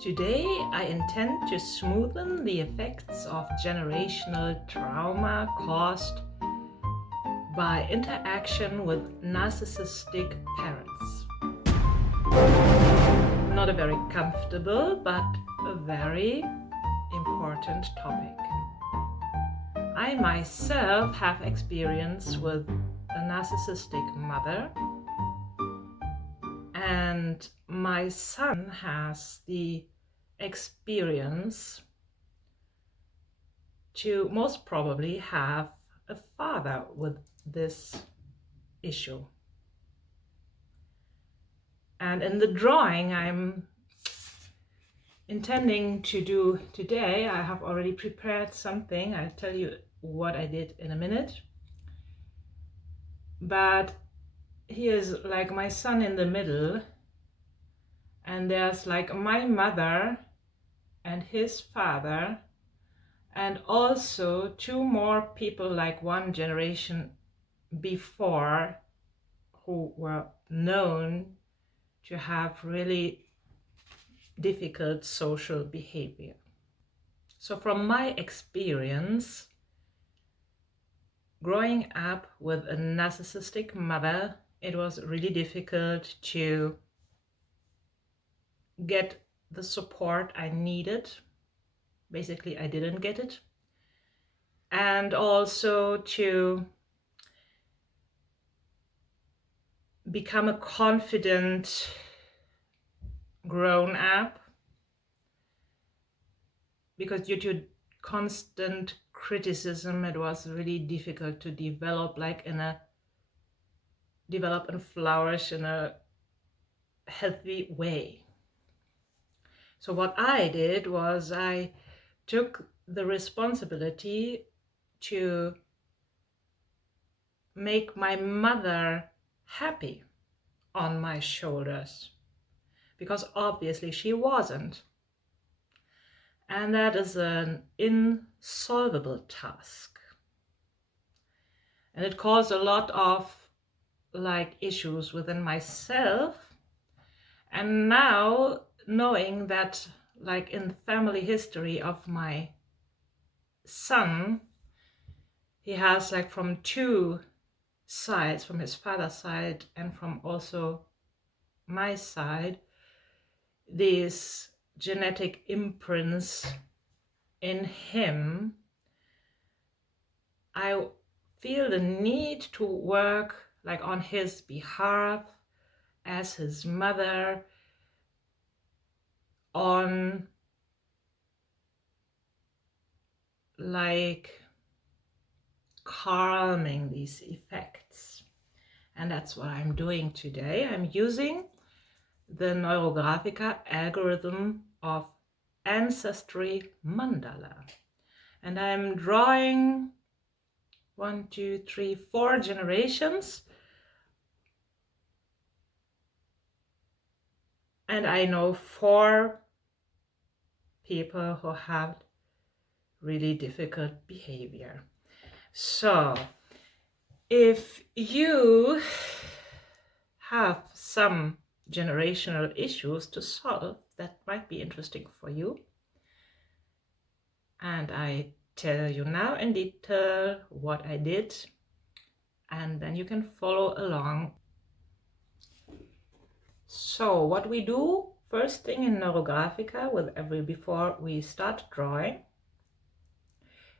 Today I intend to smoothen the effects of generational trauma caused by interaction with narcissistic parents. Not a very comfortable but a very important topic. I myself have experience with a narcissistic mother, and my son has the experience to most probably have a father with this issue. And in the drawing I'm intending to do today, I have already prepared something. I'll tell you what I did in a minute. But here's like my son in the middle, and there's like my mother and his father, and also two more people like one generation before who were known to have really difficult social behavior. So from my experience, growing up with a narcissistic mother, it was really difficult to get the support I needed. Basically, I didn't get it. And also to become a confident grown up, because due to constant criticism, it was really difficult to develop and flourish in a healthy way. So what I did was I took the responsibility to make my mother happy on my shoulders, because obviously she wasn't. And that is an insolvable task. And it caused a lot of issues within myself. And now, knowing that in family history of my son, he has from two sides, from his father's side and from also my side, these genetic imprints in him, I feel the need to work on his behalf as his mother, on calming these effects. And that's what I'm doing today. I'm using the NEUROGRAPHICA algorithm of ancestry mandala. And I'm drawing 1, 2, 3, 4 generations. And I know 4 people who have really difficult behavior. So if you have some generational issues to solve, that might be interesting for you. And I tell you now in detail what I did, and then you can follow along. So what we do first thing in NEUROGRAPHICA, before we start drawing,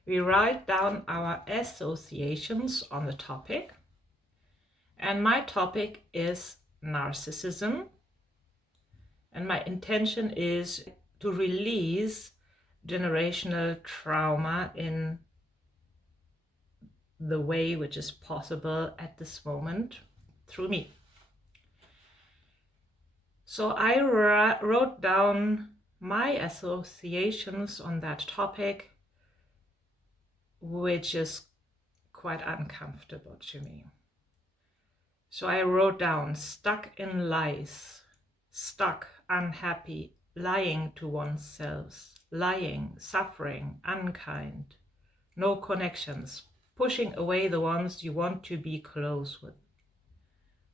we write down our associations on the topic. And my topic is narcissism. And my intention is to release generational trauma in the way which is possible at this moment through me. So I wrote down my associations on that topic, which is quite uncomfortable to me. So I wrote down stuck in lies, stuck, unhappy, lying to oneself, lying, suffering, unkind, no connections, pushing away the ones you want to be close with,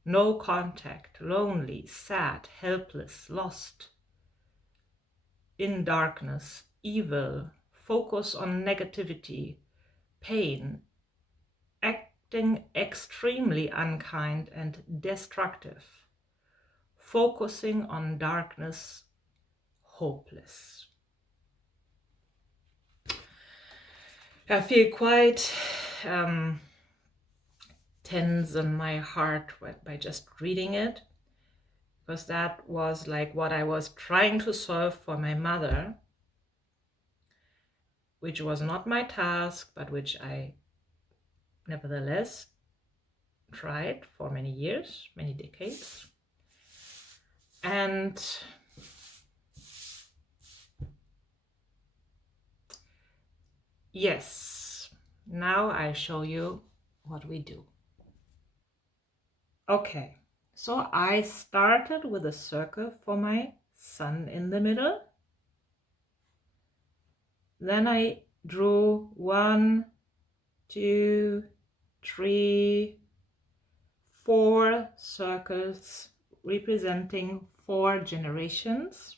no contact, lonely, sad, helpless, lost, in darkness, evil, focus on negativity, pain, acting extremely unkind and destructive, focusing on darkness, hopeless. I feel quite tense in my heart by just reading it, because that was like what I was trying to solve for my mother, which was not my task, but which I nevertheless tried for many years, many decades. And yes, now I show you what we do. Okay, so I started with a circle for my sun in the middle. Then I drew 1, 2, 3, 4 circles representing 4 generations.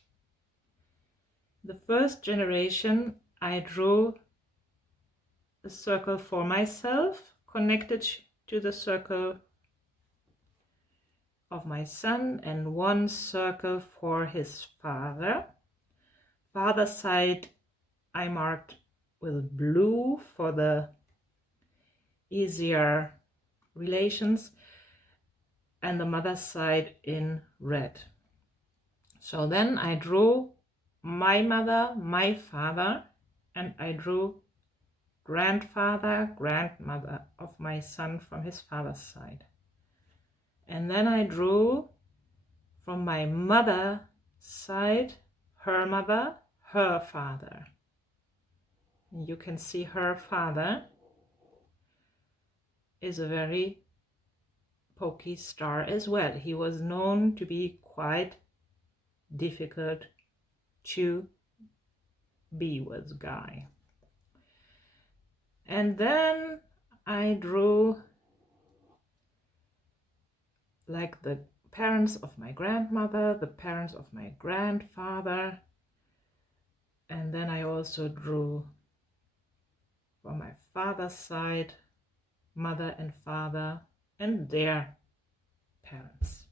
The first generation, I drew a circle for myself connected to the circle of my son, and 1 circle for his father. Father's side I marked with blue for the easier relations, and the mother's side in red. So then I drew my mother, my father, and I drew grandfather, grandmother of my son from his father's side. And then I drew from my mother's side, her mother, her father. And you can see her father is a very pokey star as well. He was known to be quite difficult to be with guy. And then I drew like the parents of my grandmother, the parents of my grandfather, and then I also drew from my father's side, mother and father and their parents.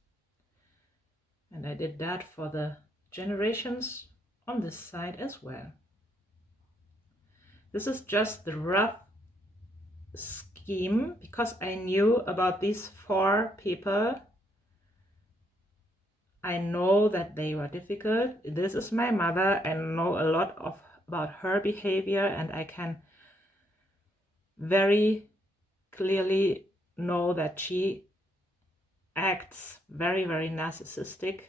And I did that for the generations on this side as well. This is just the rough scheme because I knew about these 4 people. I know that they were difficult. This is my mother. I know a lot about her behavior, and I can very clearly know that she acts very, very narcissistic,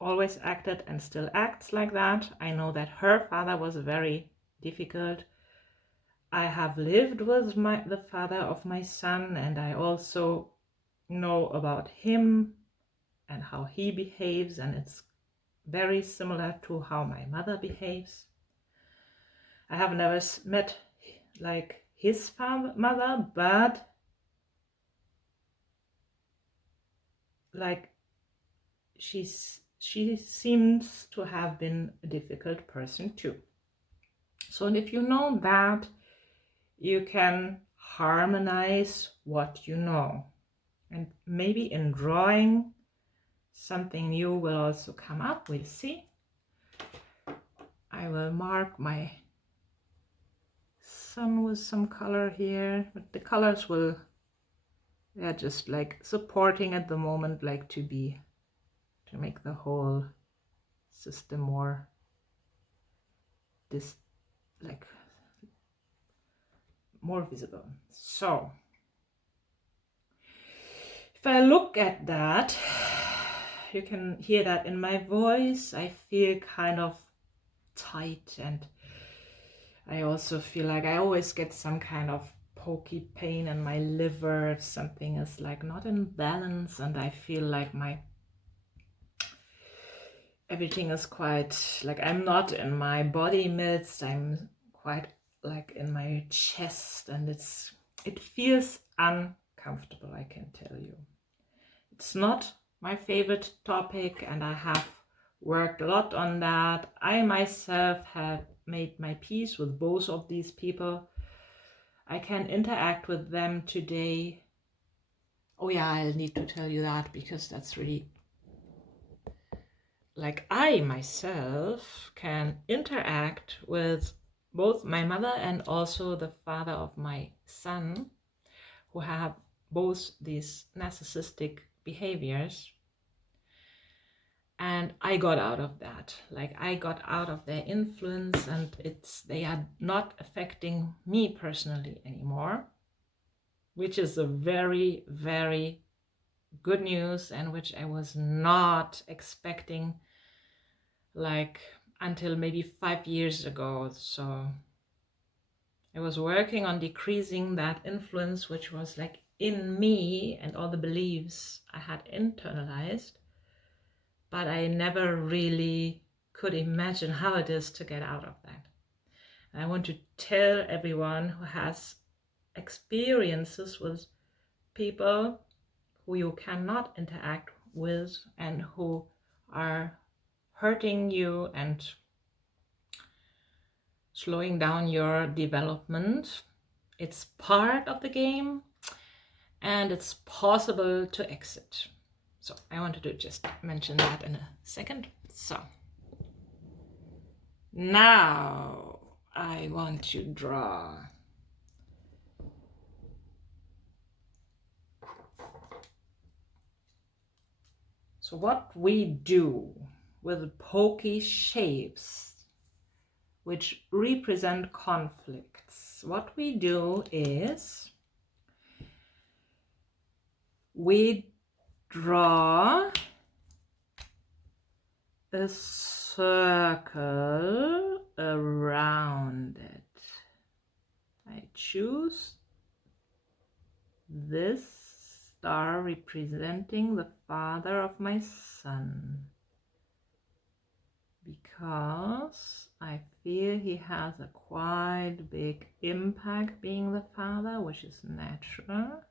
always acted and still acts like that. I know that her father was very difficult. I have lived with the father of my son, and I also know about him and how he behaves, and it's very similar to how my mother behaves. I have never met like his mother, but like she seems to have been a difficult person too. So if you know that, you can harmonize what you know, and maybe in drawing something new will also come up. We'll see. I will mark my sun with some color here, but the colors will, they're just like supporting at the moment, like to make the whole system more more visible. So if I look at that, you can hear that in my voice. I feel kind of tight, and I also feel like I always get some kind of pokey pain in my liver if something is like not in balance, and I feel like everything is quite like I'm not in my body midst, I'm quite like in my chest, and it feels uncomfortable, I can tell you. It's not my favorite topic, and I have worked a lot on that. I myself have made my peace with both of these people. I can interact with them today. Oh yeah, I'll need to tell you that because that's really, like, I myself can interact with both my mother and also the father of my son, who have both these narcissistic behaviors. And I got out of that. Like, I got out of their influence, and they are not affecting me personally anymore, which is a very, very good news, and which I was not expecting, like, until maybe 5 years ago. So I was working on decreasing that influence, which was like in me, and all the beliefs I had internalized, but I never really could imagine how it is to get out of that. And I want to tell everyone who has experiences with people who you cannot interact with and who are hurting you and slowing down your development. It's part of the game, and it's possible to exit. So I wanted to just mention that in a second. So now I want to draw. So what we do with pokey shapes which represent conflicts, what we do is we draw a circle around it. I choose this star representing the father of my son, because I feel he has a quite big impact being the father, which is natural.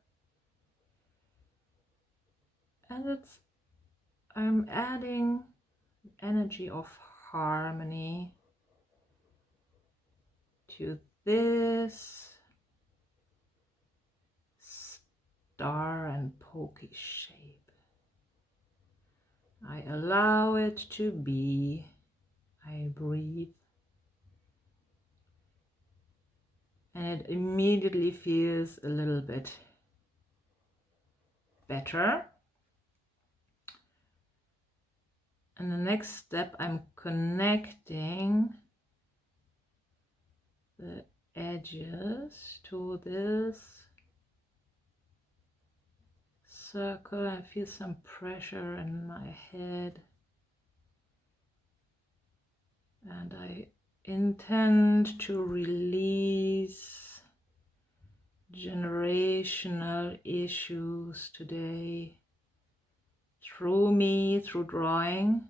And I'm adding energy of harmony to this star and pokey shape. I allow it to be. I breathe. And it immediately feels a little bit better. And the next step, I'm connecting the edges to this circle. I feel some pressure in my head, and I intend to release generational issues today through me, through drawing.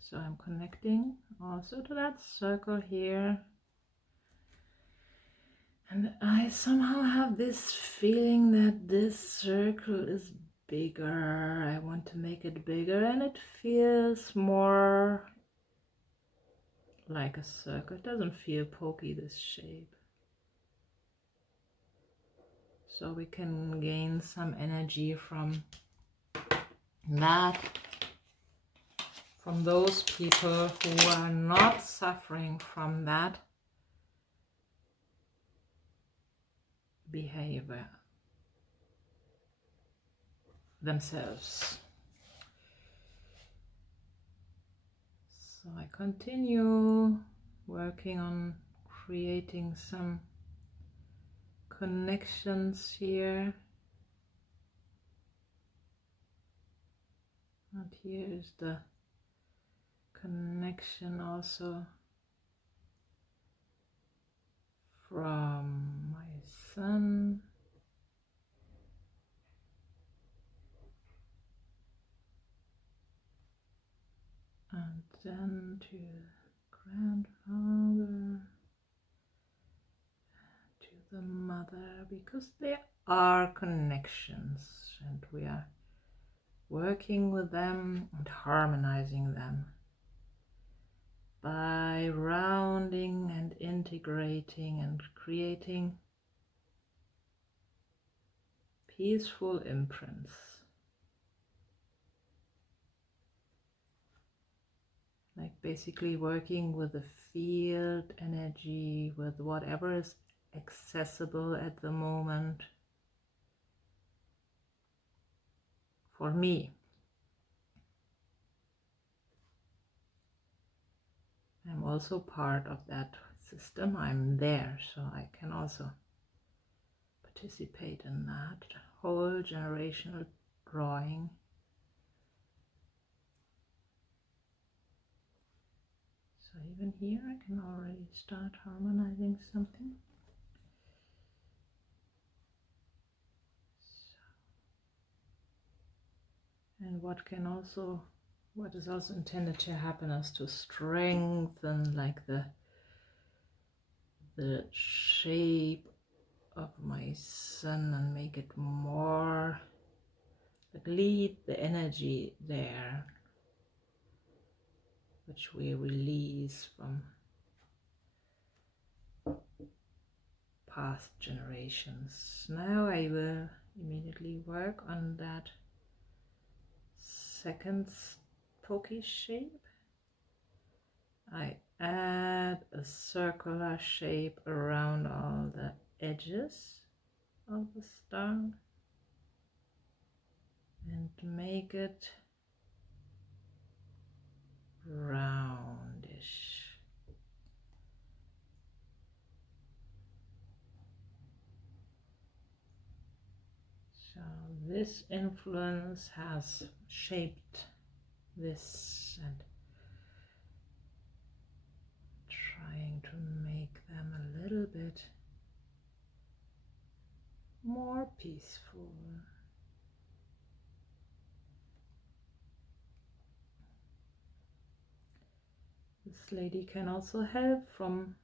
So I'm connecting also to that circle here. And I somehow have this feeling that this circle is bigger. I want to make it bigger, and it feels more like a circle. It doesn't feel pokey, this shape. So we can gain some energy from that, from those people who are not suffering from that behavior themselves. So I continue working on creating some connections here. And here is the connection also from my son. And then to grandfather, to the mother, because there are connections and we are working with them and harmonizing them by rounding and integrating and creating peaceful imprints. Like basically working with the field energy, with whatever is accessible at the moment. For me, I'm also part of that system. I'm there, so I can also participate in that whole generational drawing. So even here I can already start harmonizing something. And what is also intended to happen is to strengthen like the shape of my sun and make it more, like lead the energy there, which we release from past generations. Now I will immediately work on that second pokey shape. I add a circular shape around all the edges of the star and make it roundish. So this influence has shaped this and trying to make them a little bit more peaceful. This lady can also help from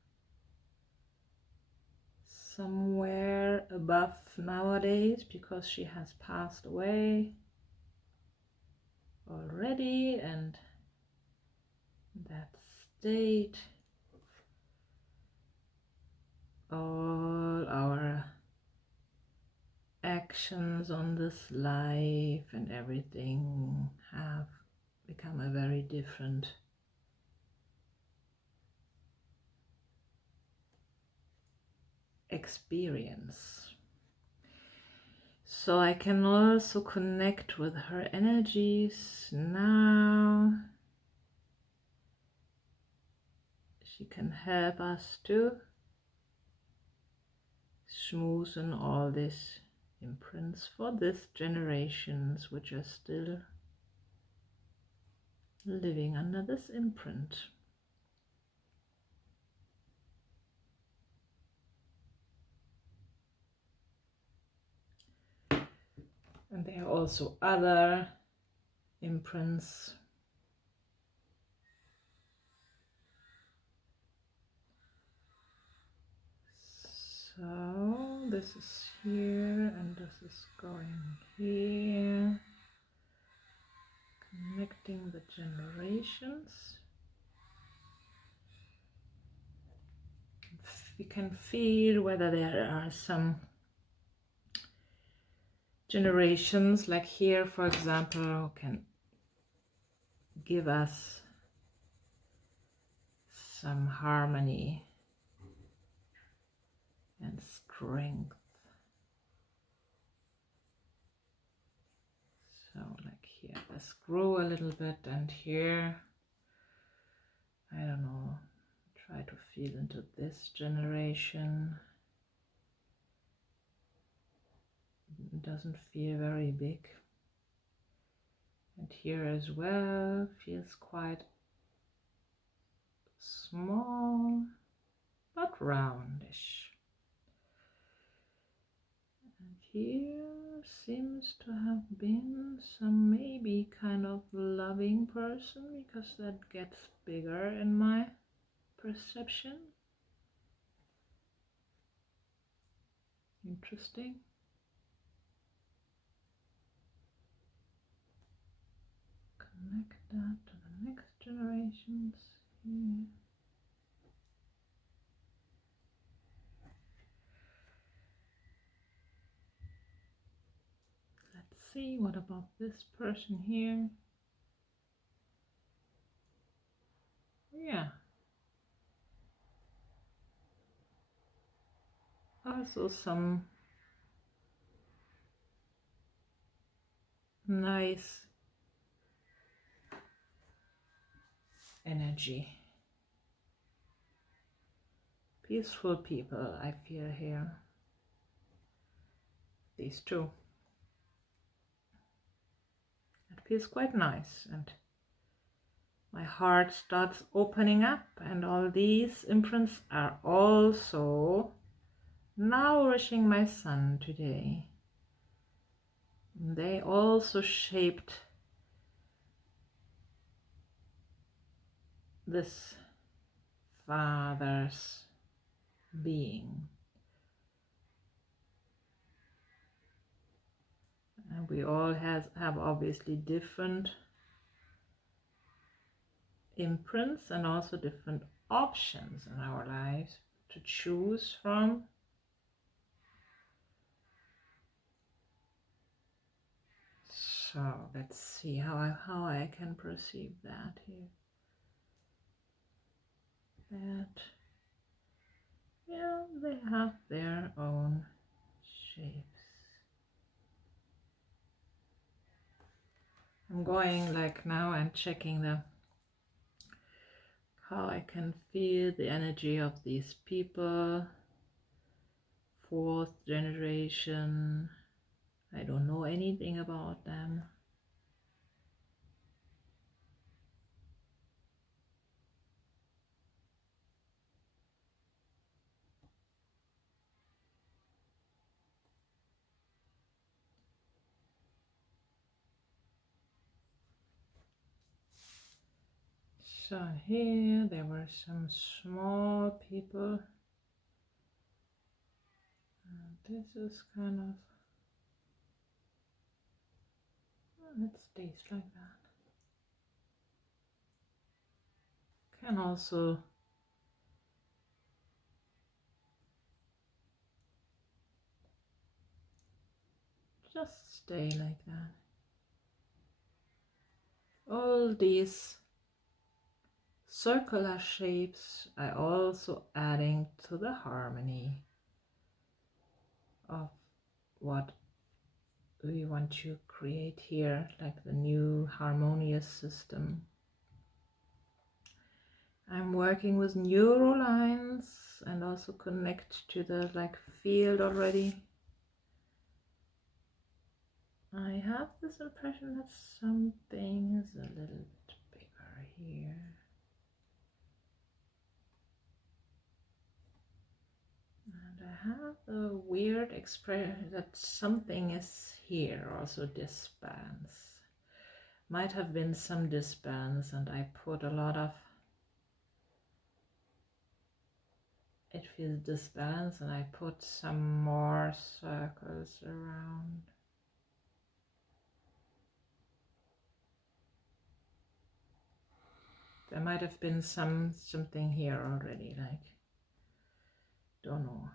somewhere above nowadays because she has passed away already, and that state, all our actions on this life and everything have become a very different experience. So I can also connect with her energies now. She can help us to smoothen all these imprints for these generations which are still living under this imprint. And there are also other imprints. So this is here and this is going here, connecting the generations. We can feel whether there are some generations, like here for example, who can give us some harmony and strength. So like here, let's grow a little bit, and here, I don't know, try to feel into this generation. It doesn't feel very big. And here as well, feels quite small, but roundish. And here seems to have been some maybe kind of loving person, because that gets bigger in my perception. Interesting. Connect that to the next generations here. Let's see, what about this person here? Yeah. Also some nice energy. Peaceful people I feel here. These two. It feels quite nice, and my heart starts opening up, and all these imprints are also nourishing my son today. They also shaped this father's being. And we all have obviously different imprints and also different options in our lives to choose from. So let's see how I can perceive that here. That, yeah, they have their own shapes. I'm going like now and checking how I can feel the energy of these people. 4th generation. I don't know anything about them. So here there were some small people. This is kind of, it stays like that. Can also just stay like that. All these circular shapes are also adding to the harmony of what we want to create here, like the new harmonious system. I'm working with neural lines and also connect to the field already. I have this impression that something is a little bit bigger here. And I have the weird expression that something is here, also disbands. Might have been some disbands, and I put a lot of, it feels disbalanced, and I put some more circles around. There might have been something here already, don't know.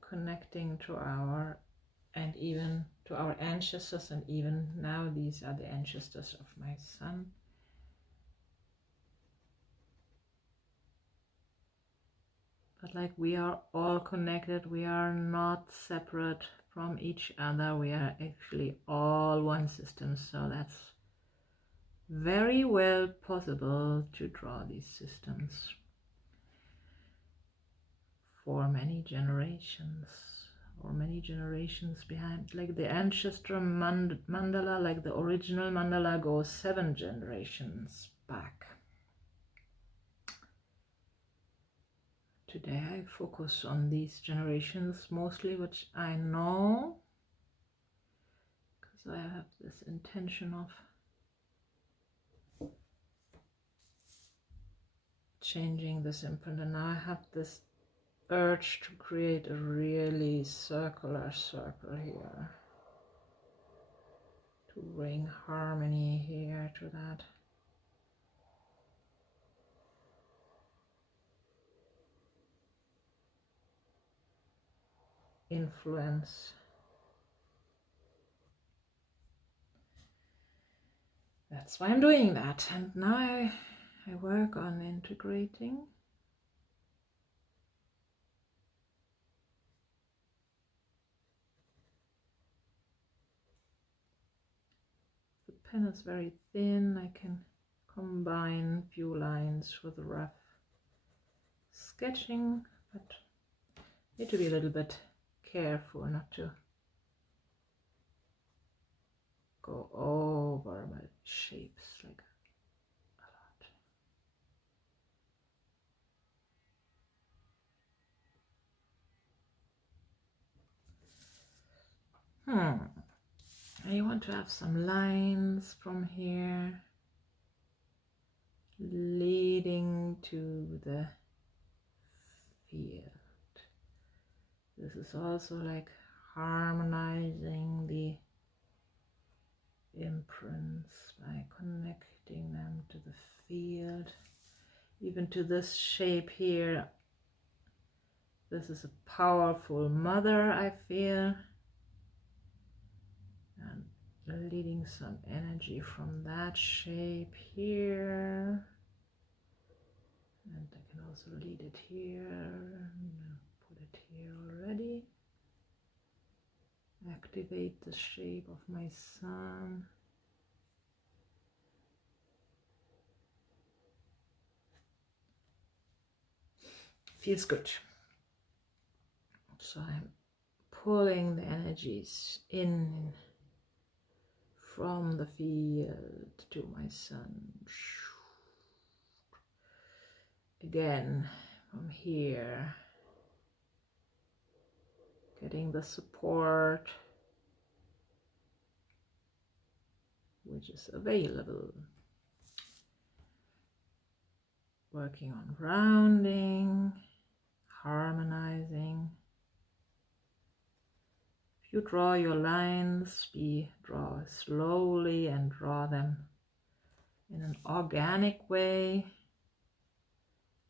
Connecting to our, and even to our ancestors, and even now these are the ancestors of my son. But we are all connected, we are not separate from each other, we are actually all one system, so that's very well possible to draw these systems for many generations, or many generations behind. Like the ancestral mandala, like the original mandala, goes 7 generations back. Today I focus on these generations mostly, which I know, because I have this intention of changing this imprint, and now I have this urge to create a really circular circle here, to bring harmony here to that. Influence. That's why I'm doing that. And now I work on integrating. The pen is very thin. I can combine a few lines with rough sketching, but need to be a little bit careful not to go over my shapes like a lot. I want to have some lines from here leading to the field. This is also like harmonizing the imprints by connecting them to the field, even to this shape here. This is a powerful mother, I feel, and leading some energy from that shape here, and I can also lead it here, put it here already. Activate the shape of my sun. Feels good. So I'm pulling the energies in from the field to my sun. Again, from here, getting the support which is available. Working on rounding, harmonizing. If you draw your lines, draw slowly and draw them in an organic way.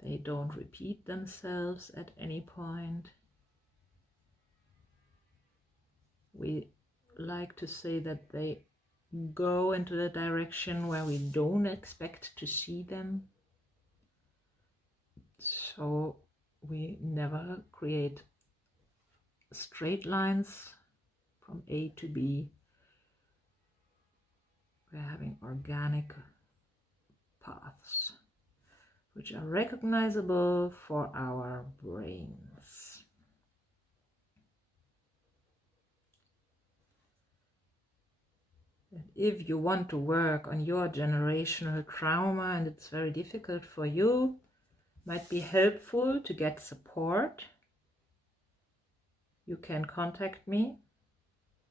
They don't repeat themselves at any point. We like to say that they go into the direction where we don't expect to see them. So we never create straight lines from A to B. We're having organic paths which are recognizable for our brains. And if you want to work on your generational trauma and it's very difficult for you, might be helpful to get support. You can contact me,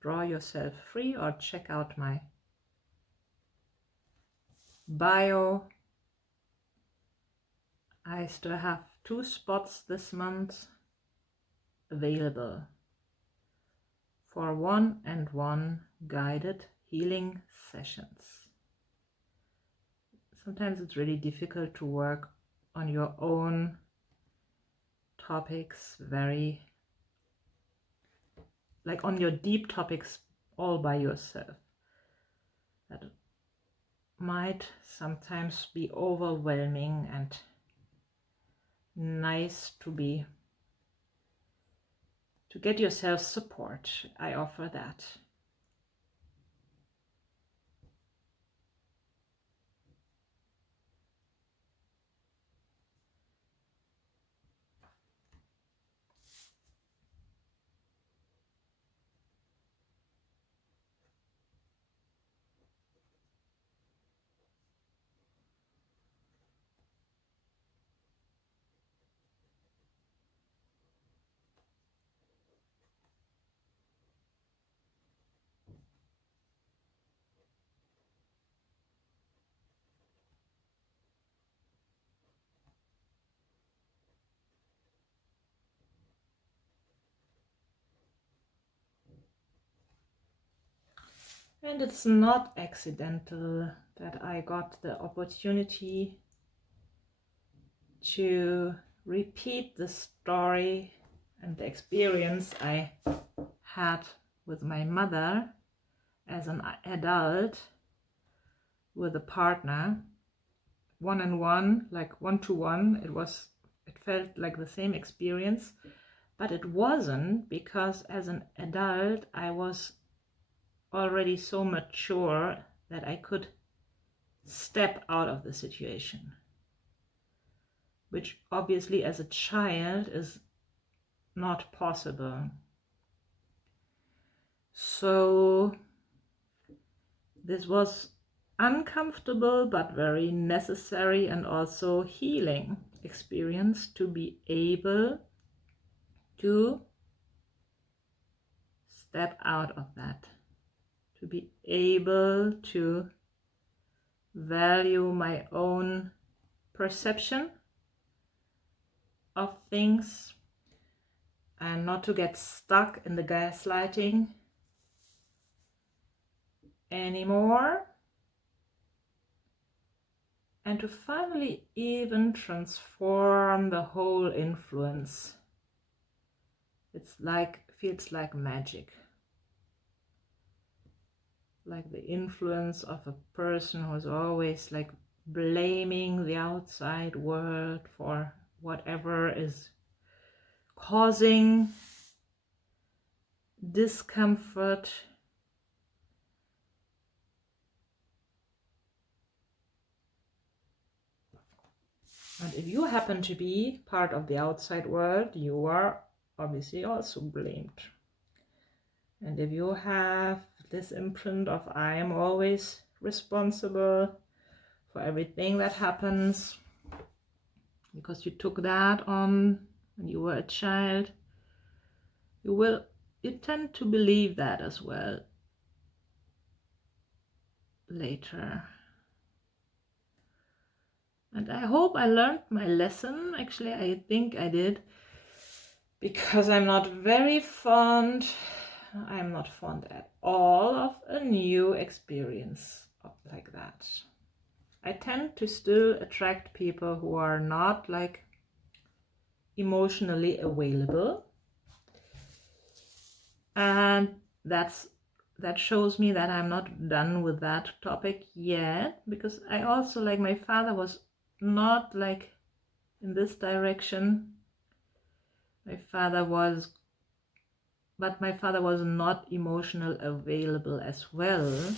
draw yourself free, or check out my bio. I still have 2 spots this month available for 1-on-1 guided healing sessions. Sometimes it's really difficult to work on your own topics, like on your deep topics all by yourself. That might sometimes be overwhelming, and nice to get yourself support. I offer that. And it's not accidental that I got the opportunity to repeat the story and the experience I had with my mother as an adult with a partner, one-on-one, like one-to-one. It felt like the same experience, but it wasn't, because as an adult I was already so mature that I could step out of the situation, which obviously as a child is not possible. So this was uncomfortable but very necessary and also healing experience to be able to step out of that, to be able to value my own perception of things and not to get stuck in the gaslighting anymore, and to finally even transform the whole influence. Feels like magic, like the influence of a person who is always like blaming the outside world for whatever is causing discomfort. And if you happen to be part of the outside world, you are obviously also blamed. And if you have this imprint of I am always responsible for everything that happens, because you took that on when you were a child, you tend to believe that as well later. And I hope I learned my lesson. Actually, I think I did, because I'm not fond at all of a new experience like that. I tend to still attract people who are not like emotionally available, and that shows me that I'm not done with that topic yet, because I also, like, my father was not like in this direction. But my father was not emotional available as well.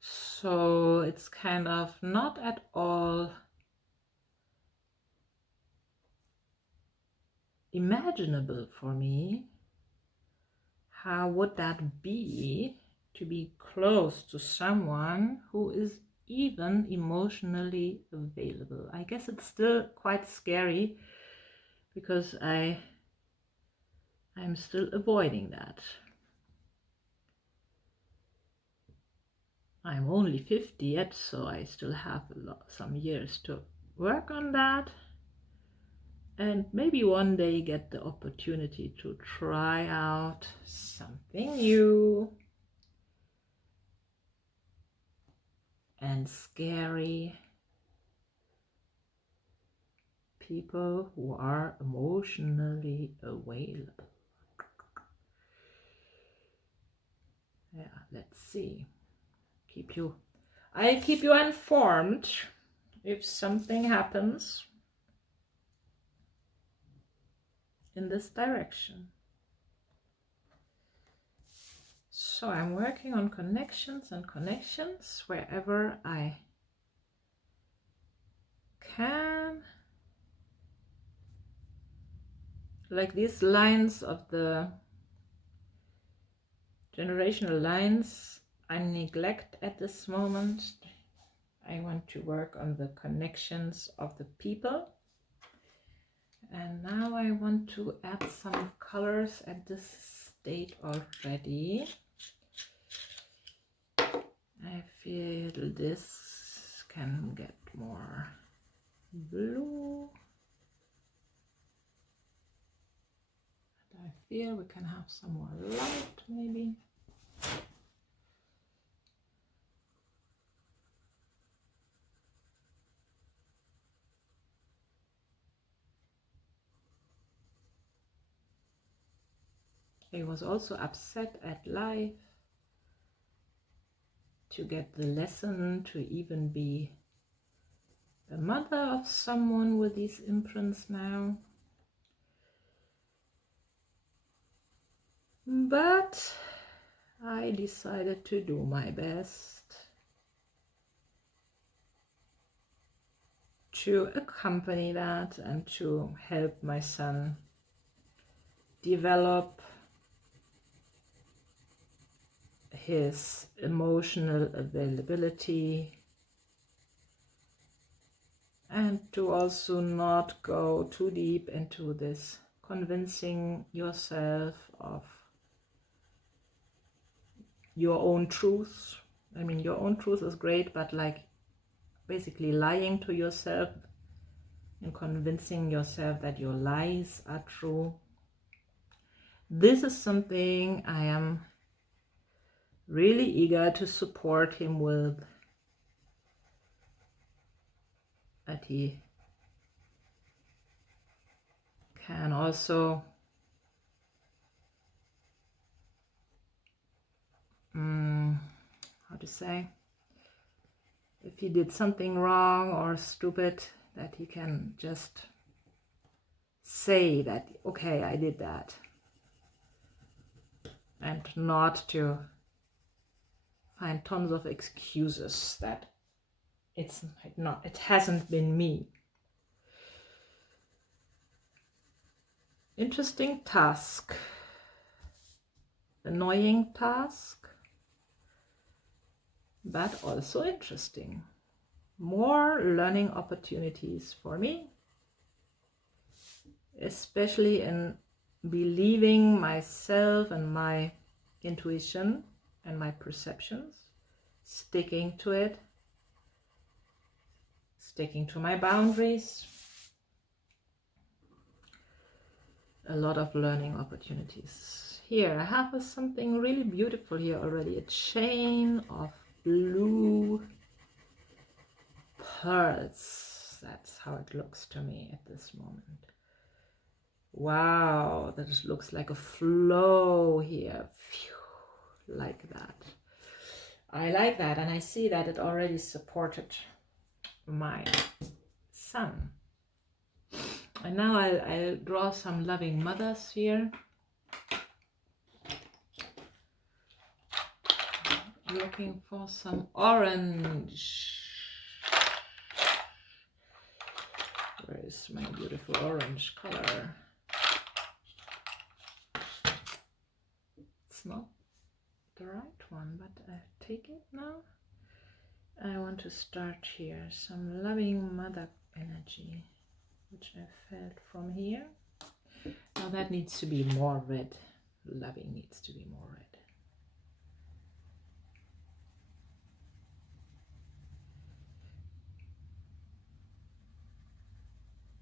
So it's kind of not at all imaginable for me. How would that be, to be close to someone who is even emotionally available? I guess it's still quite scary, because I'm still avoiding that. I'm only 50 yet, so I still have some years to work on that, and maybe one day get the opportunity to try out something new and scary. People who are emotionally available. Yeah, let's see. I'll keep you informed if something happens in this direction. So I'm working on connections and connections wherever I can. Like these lines of the generational lines, I neglect at this moment. I want to work on the connections of the people. And now I want to add some colors at this state already. I feel this can get more blue. And I feel we can have some more light maybe. He was also upset at life, to get the lesson, to even be a mother of someone with these imprints now. But I decided to do my best to accompany that and to help my son develop his emotional availability, and to also not go too deep into this convincing yourself of your own truth. I mean, your own truth is great, but like basically lying to yourself and convincing yourself that your lies are true. This is something I am really eager to support him with, that he can also how to say, if he did something wrong or stupid, that he can just say that, okay, I did that, and not to find tons of excuses that it hasn't been me. Interesting task, annoying task, but also interesting. More learning opportunities for me, especially in believing myself and my intuition and my perceptions, sticking to it, sticking to my boundaries. A lot of learning opportunities. Here I have something really beautiful here already, a chain of blue pearls. That's how it looks to me at this moment. Wow, that just looks like a flow here. Phew, like that. I like that, and I see that it already supported my son. And now I'll draw some loving mothers here. Looking for some orange. Where is my beautiful orange color? It's not the right one, but I'll take it now. I want to start here. Some loving mother energy, which I felt from here. Now that needs to be more red. Loving needs to be more red.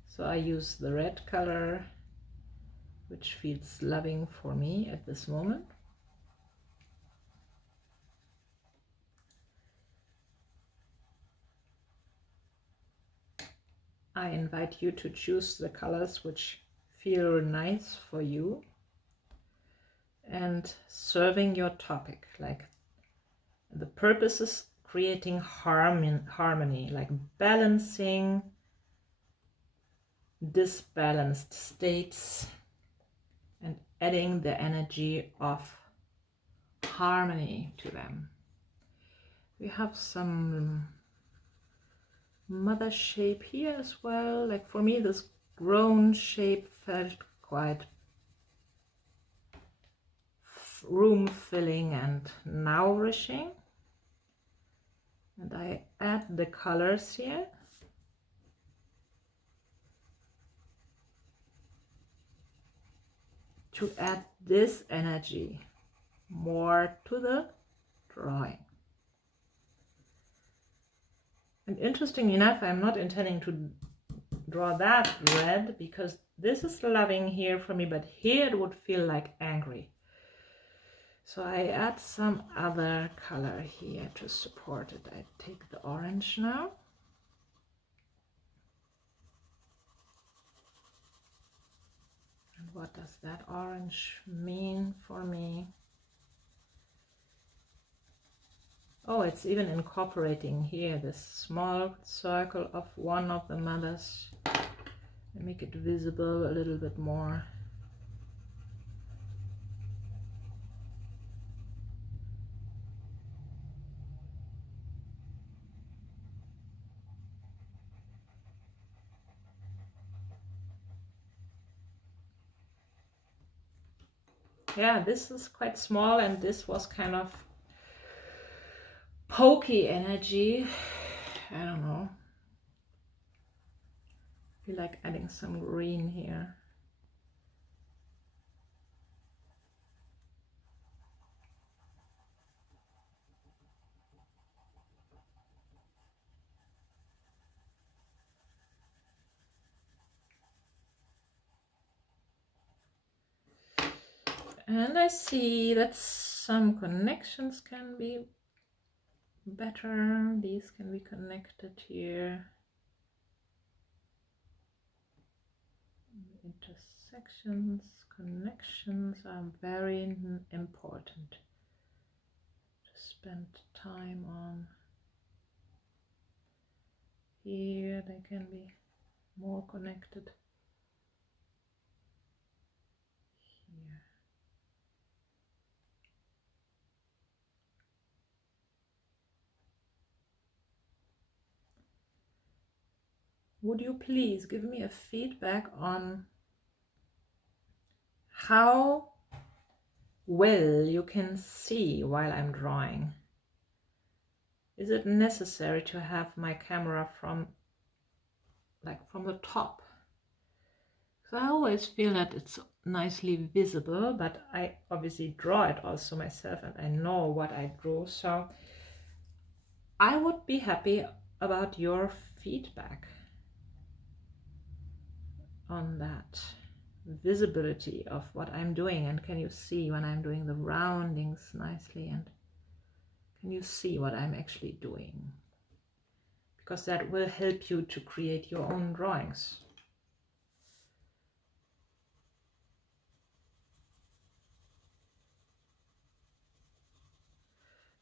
So I use the red color, which feels loving for me at this moment. I invite you to choose the colors which feel nice for you and serving your topic. Like the purpose is creating harmony, like balancing disbalanced states and adding the energy of harmony to them. We have some mother shape here as well. Like for me, this grown shape felt quite room filling and nourishing. And I add the colors here. To add this energy more to the drawing. And interestingly enough, I'm not intending to draw that red because this is loving here for me, but here it would feel like angry. So I add some other color here to support it. I take the orange now. what does that orange mean for me? Oh, it's even incorporating here this small circle of one of the mothers. And make it visible a little bit more. Yeah, this is quite small, and this was kind of pokey energy. I don't know. I feel like adding some green here. And I see that some connections can be better. These can be connected here. Intersections, connections are very important to spend time on. Here they can be more connected. Here. Would you please give me a feedback on how well you can see while I'm drawing? Is it necessary to have my camera from the top? Because I always feel that it's nicely visible, but I obviously draw it also myself and I know what I draw, so I would be happy about your feedback on that visibility of what I'm doing. And can you see when I'm doing the roundings nicely, and can you see what I'm actually doing? Because that will help you to create your own drawings.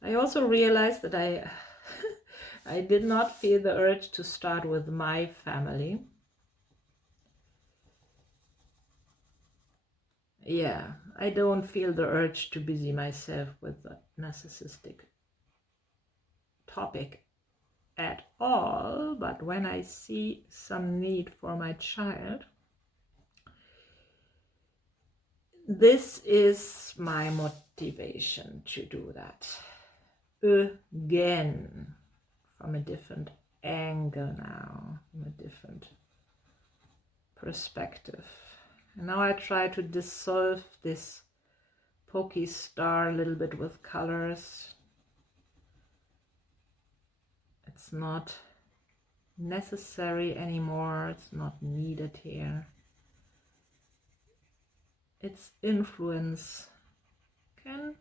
I also realized that I did not feel the urge to start with my family. Yeah, I don't feel the urge to busy myself with the narcissistic topic at all, but when I see some need for my child, this is my motivation to do that. Again, from a different angle now, from a different perspective. And now I try to dissolve this pokey star a little bit with colors. It's not necessary anymore, it's not needed here. Its influence can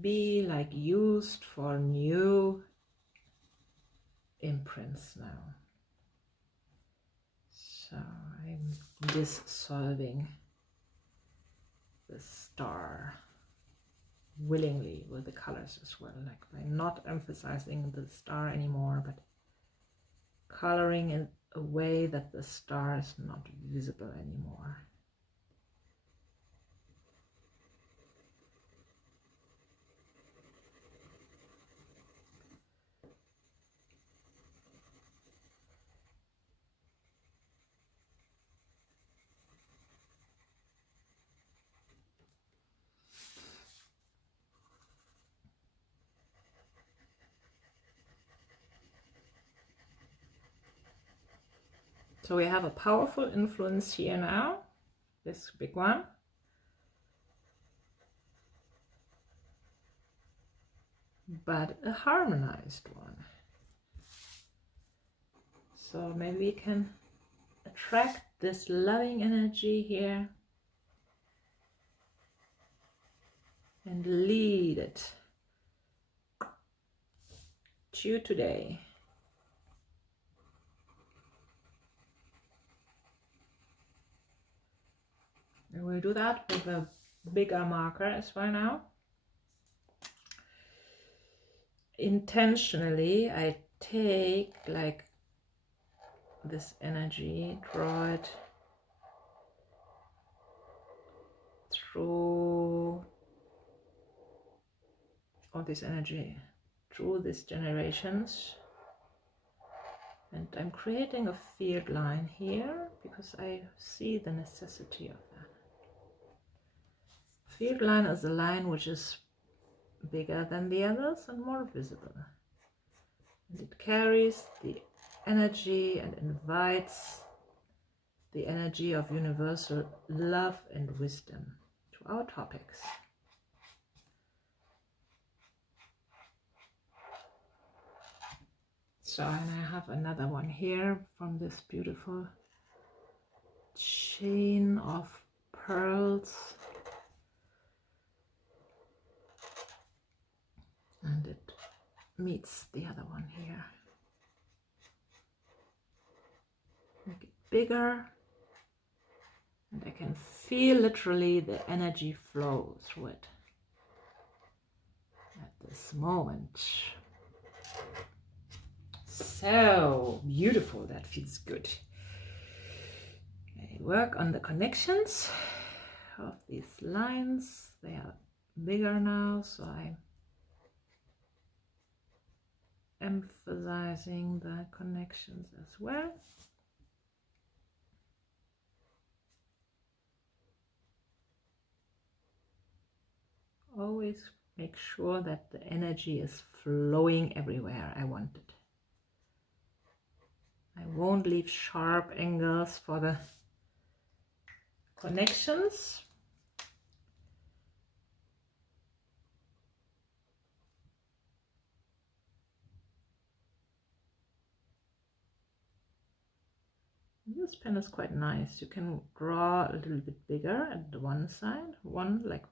be like used for new imprints now. So I'm dissolving the star willingly with the colors as well, like by not emphasizing the star anymore, but coloring in a way that the star is not visible anymore. So we have a powerful influence here now, this big one. But a harmonized one. So maybe we can attract this loving energy here and lead it to today. And we'll do that with a bigger marker as well now. Intentionally, I take like this energy, draw it through all this energy, through these generations. And I'm creating a field line here because I see the necessity of that. Field line is a line which is bigger than the others and more visible. And it carries the energy and invites the energy of universal love and wisdom to our topics. So, and I have another one here from this beautiful chain of pearls. And it meets the other one here. Make it bigger. And I can feel literally the energy flow through it at this moment. So beautiful, that feels good. I work on the connections of these lines. They are bigger now, so I'm emphasizing the connections as well. Always make sure that the energy is flowing everywhere I want it. I won't leave sharp angles for the connections. This pen is quite nice. You can draw a little bit bigger at the one side, like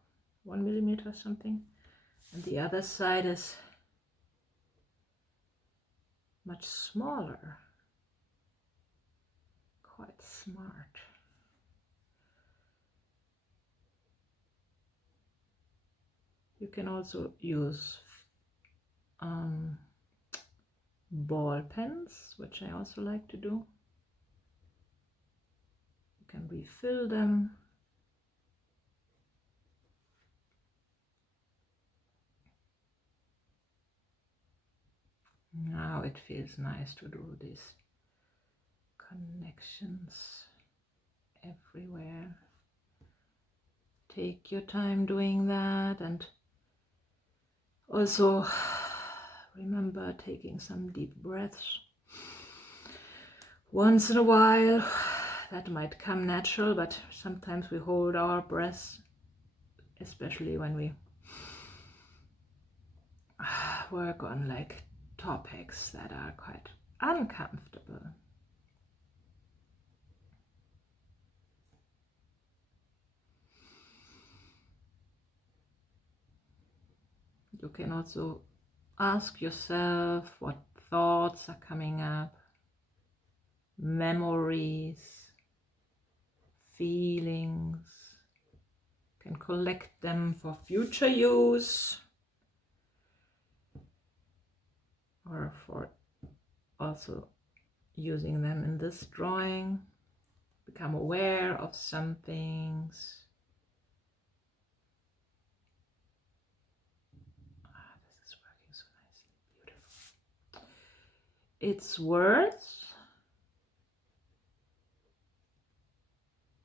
1 millimeter or something, and the other side is much smaller. Quite smart. You can also use ball pens, which I also like to do. You can refill them. Now it feels nice to do these connections everywhere. Take your time doing that, and also remember taking some deep breaths once in a while. That might come natural, but sometimes we hold our breath, especially when we work on like topics that are quite uncomfortable. You can also ask yourself what thoughts are coming up, memories, feelings. You can collect them for future use or for also using them in this drawing. Become aware of some things. This is working so nicely, beautiful. It's words.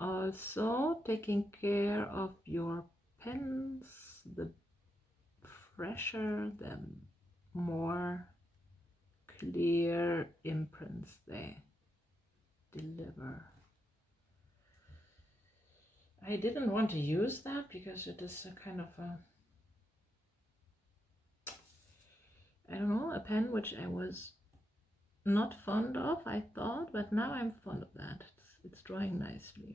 Also taking care of your pens, the fresher, the more clear imprints they deliver. I didn't want to use that because it is a kind of a, I don't know, a pen which I was not fond of, I thought, but now I'm fond of that. It's drawing nicely.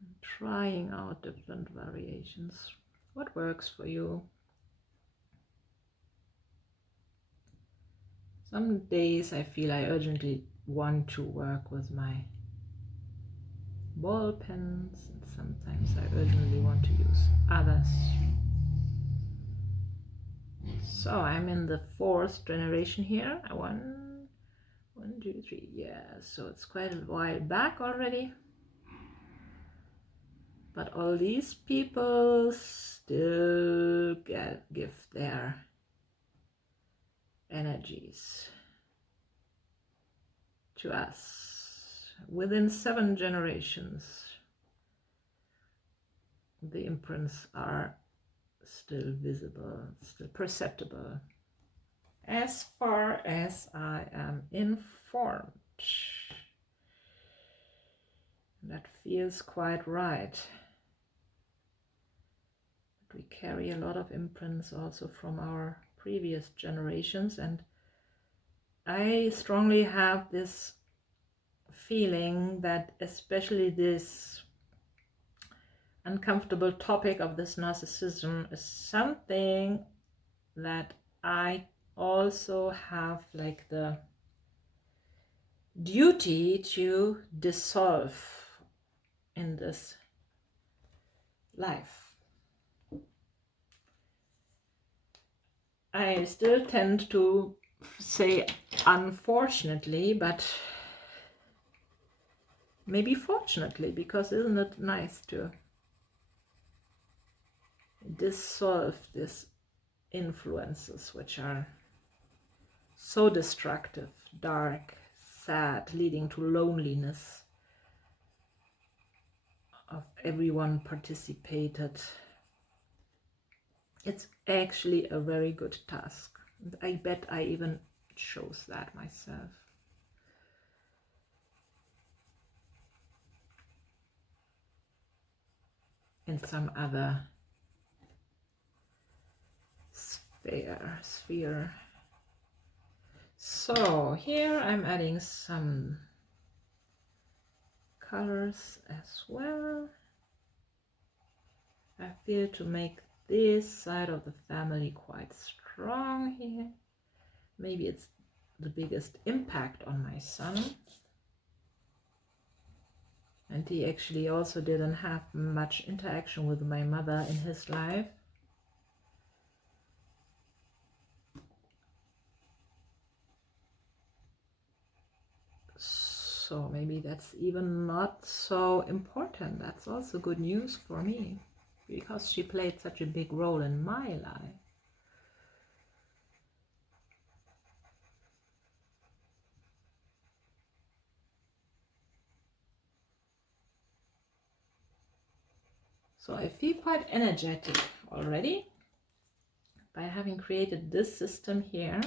I'm trying out different variations. What works for you? Some days I feel I urgently want to work with my ball pens, and sometimes I urgently want to use others. So I'm in the 4th generation here. One, two, three. Yeah, so it's quite a while back already. But all these people still give their energies to us. Within 7 generations, the imprints are still visible, still perceptible. As far as I am informed, that feels quite right. We carry a lot of imprints also from our previous generations, and I strongly have this feeling that especially this uncomfortable topic of this narcissism is something that I also have like the duty to dissolve in this life. I still tend to say unfortunately, but maybe fortunately, because isn't it nice to dissolve these influences which are so destructive, dark, sad, leading to loneliness of everyone participated. It's actually a very good task. I bet I even chose that myself. In some other sphere. So here I'm adding some colors as well. I feel to make this side of the family quite strong here. Maybe it's the biggest impact on my son. And he actually also didn't have much interaction with my mother in his life. So maybe that's even not so important. That's also good news for me, because she played such a big role in my life. So I feel quite energetic already by having created this system here.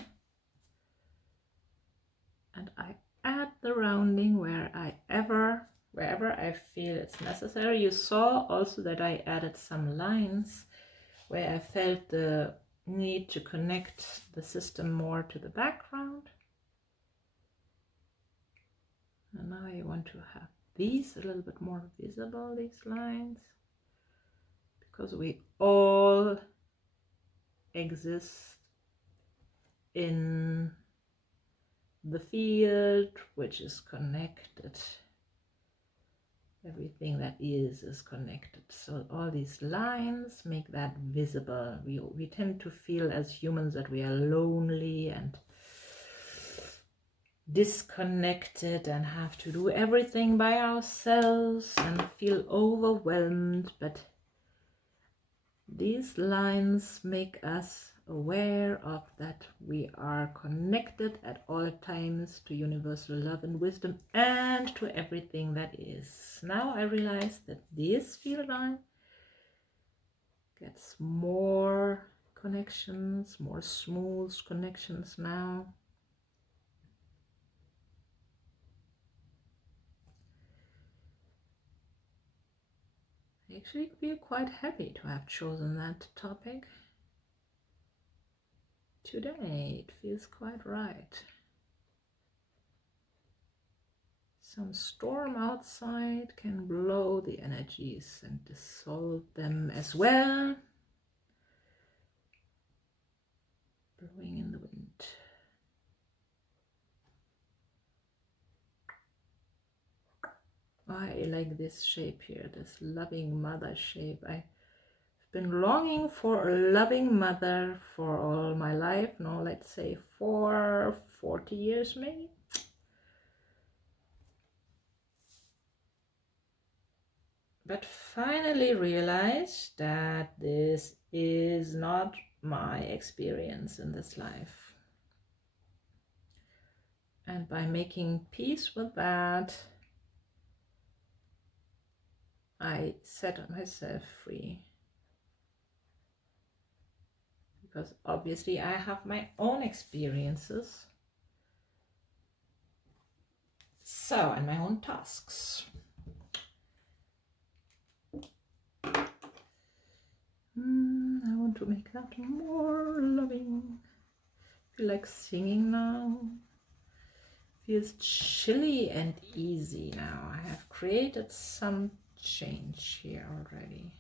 And I add the rounding wherever I feel it's necessary. You saw also that I added some lines where I felt the need to connect the system more to the background. And now I want to have these a little bit more visible, these lines, because we all exist in the field which is connected. Everything that is connected. So all these lines make that visible. We tend to feel as humans that we are lonely and disconnected and have to do everything by ourselves and feel overwhelmed, but these lines make us aware of that we are connected at all times to universal love and wisdom and to everything that is. Now I realize that this field line gets more connections, more smooth connections now. I actually feel quite happy to have chosen that topic today. It feels quite right. Some storm outside can blow the energies and dissolve them as well. Blowing in the wind. I like this shape here, this loving mother shape. I've been longing for a loving mother for all my life. No, let's say for 40 years maybe. But finally realized that this is not my experience in this life. And by making peace with that, I set myself free. Because obviously I have my own experiences. So, and my own tasks. I want to make that more loving. I feel like singing now. Feels chilly and easy now. I have created some change here already.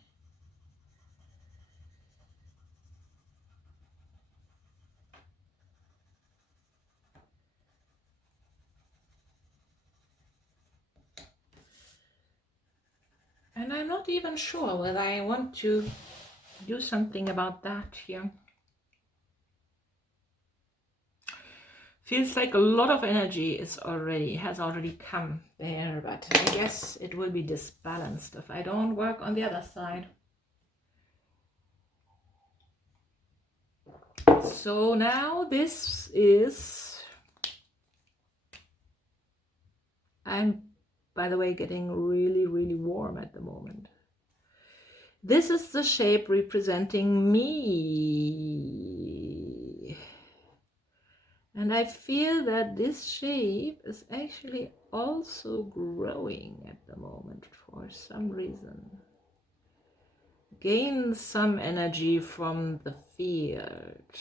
And I'm not even sure whether I want to do something about that here. Feels like a lot of energy has already come there, but I guess it will be disbalanced if I don't work on the other side. So now this is, I'm by the way getting really warm at the moment. This is the shape representing me. And I feel that this shape is actually also growing at the moment for some reason. Gain some energy from the field.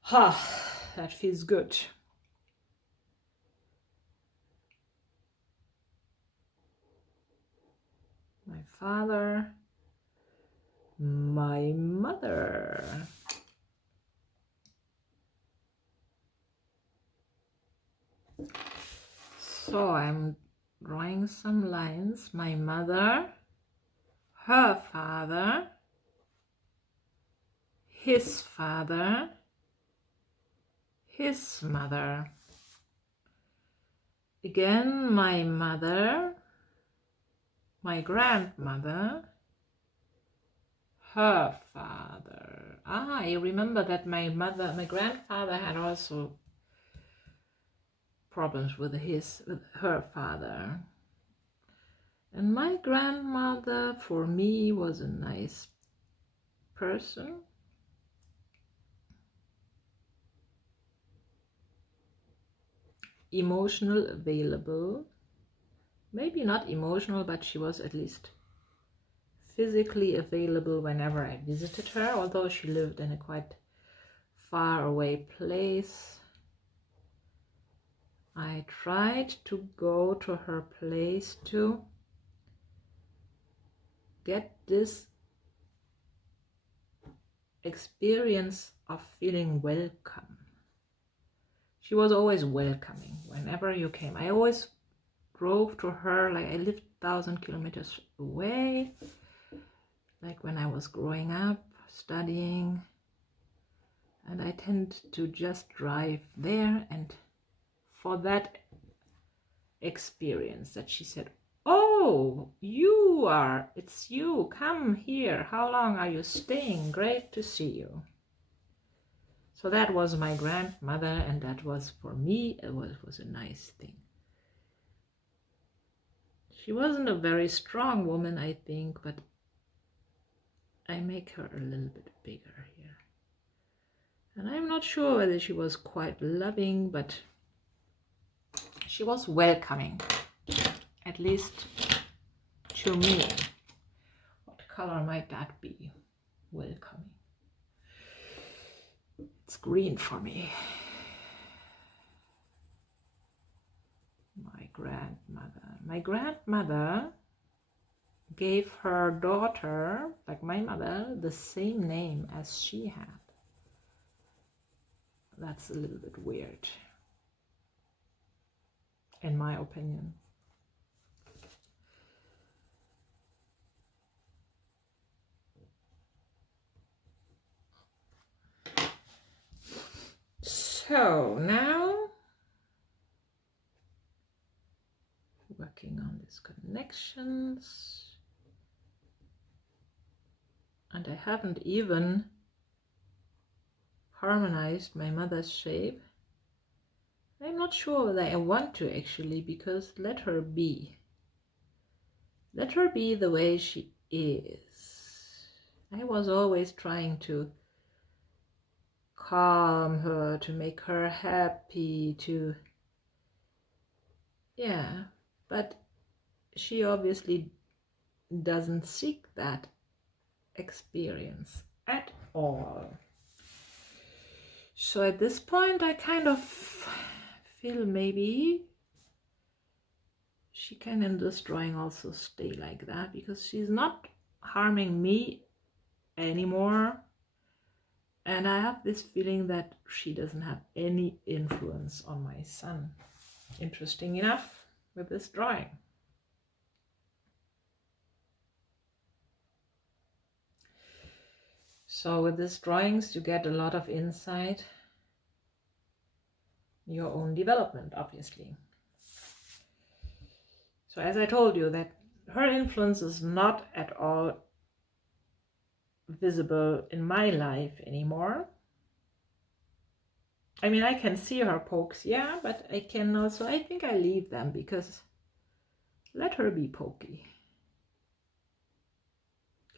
Ha, that feels good. My father, my mother. So I'm drawing some lines. My mother, her father, his father, his mother. Again, my mother, my grandmother, her father. I remember that my grandfather had also problems with her father. And my grandmother, for me, was a nice person. Emotional, available. Maybe not emotional, but she was at least physically available whenever I visited her, although she lived in a quite far away place. I tried to go to her place to get this experience of feeling welcome. She was always welcoming whenever you came. I always drove to her, like I lived 1,000 kilometers away, like when I was growing up, studying, and I tend to just drive there, and for that experience that she said, oh, it's you, come here, how long are you staying, great to see you. So that was my grandmother, and that was, for me, it was a nice thing. She wasn't a very strong woman, I think, but I make her a little bit bigger here. And I'm not sure whether she was quite loving, but she was welcoming, at least to me. What color might that be? Welcoming. It's green for me. My grandmother gave her daughter, like my mother, the same name as she had. That's a little bit weird. in my opinion. So now working on these connections, and I haven't even harmonized my mother's shape. I'm not sure whether I want to actually, because let her be. Let her be the way she is. I was always trying to calm her, to make her happy, to, yeah, but she obviously doesn't seek that experience at all. So at this point I kind of feel maybe she can in this drawing also stay like that, because she's not harming me anymore, and I have this feeling that she doesn't have any influence on my son. Interesting enough with this drawing. So with these drawings you get a lot of insight, your own development obviously. So as I told you, that her influence is not at all visible in my life anymore. I mean, I can see her pokes, yeah, but I can also, I think I leave them, because let her be pokey.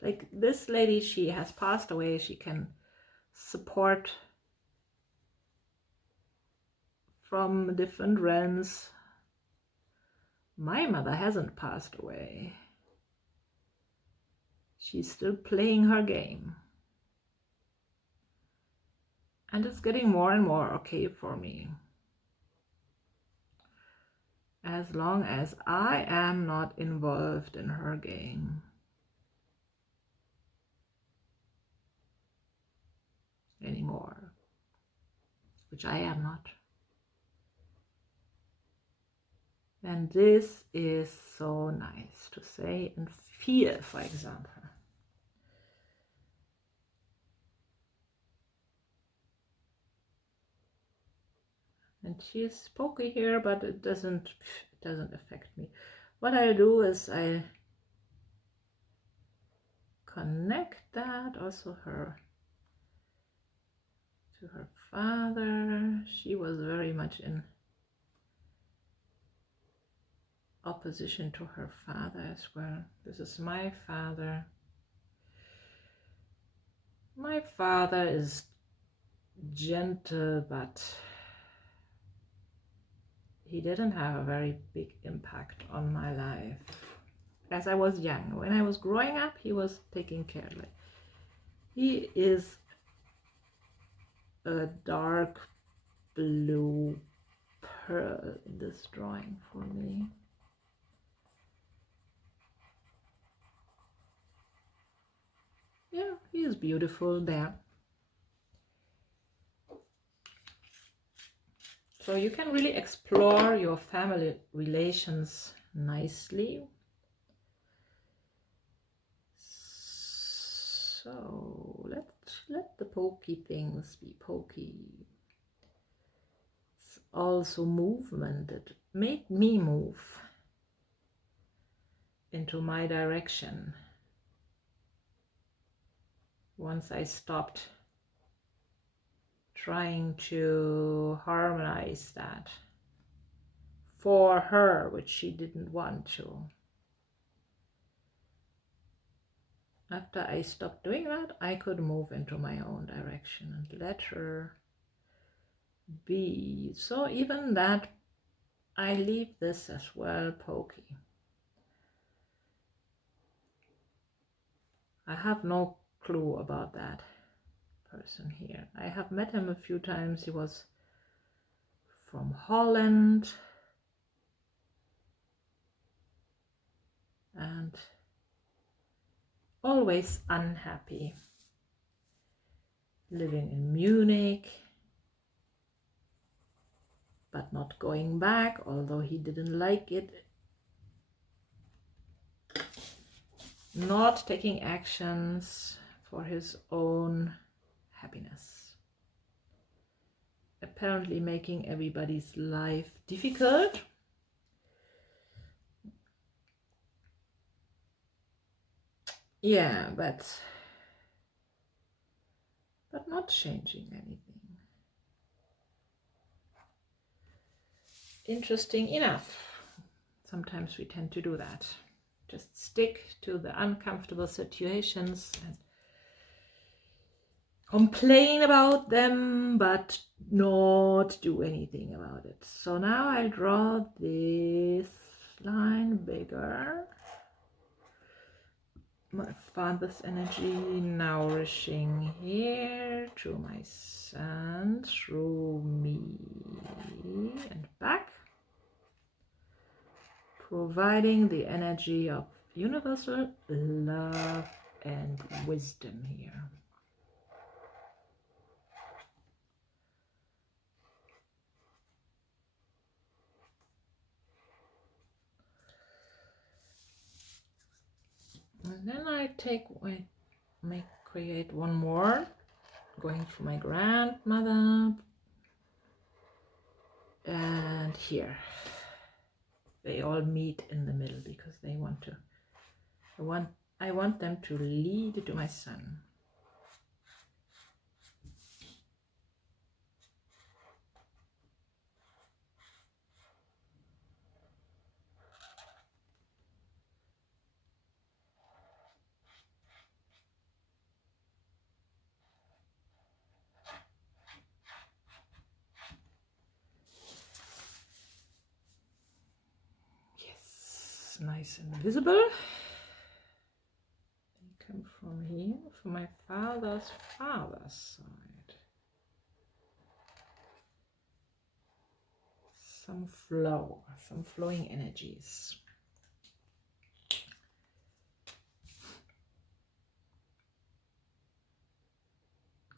Like this lady, she has passed away, she can support from different realms. My mother hasn't passed away. She's still playing her game. And it's getting more and more okay for me. As long as I am not involved in her game anymore, which I am not. And this is so nice to say and feel, for example. And she's pokey here, but it doesn't affect me. What I'll do is I connect that also to her father. She was very much in opposition to her father as well. This is my father. My father is gentle, but he didn't have a very big impact on my life as I was young. When I was growing up, he was taking care of it. He is a dark blue pearl in this drawing for me. Yeah, he is beautiful there. So you can really explore your family relations nicely. So let the pokey things be pokey. It's also movement that made me move into my direction once I stopped trying to harmonize that for her, which she didn't want to. After I stopped doing that, I could move into my own direction and let her be. So even that, I leave this as well pokey. I have no clue about that person here. I have met him a few times. He was from Holland, and always unhappy, living in Munich. but not going back, although he didn't like it. Not taking actions for his own happiness. Apparently making everybody's life difficult. Yeah, but not changing anything. Interesting enough. Sometimes we tend to do that. Just stick to the uncomfortable situations and complain about them, but not do anything about it. So now I draw this line bigger. My father's energy nourishing here to my son through me and back, providing the energy of universal love and wisdom here. And then I create one more, going through my grandmother, and here they all meet in the middle because they want to. I want them to lead to my son. Nice and visible. They come from here, from my father's side. Some flow, some flowing energies.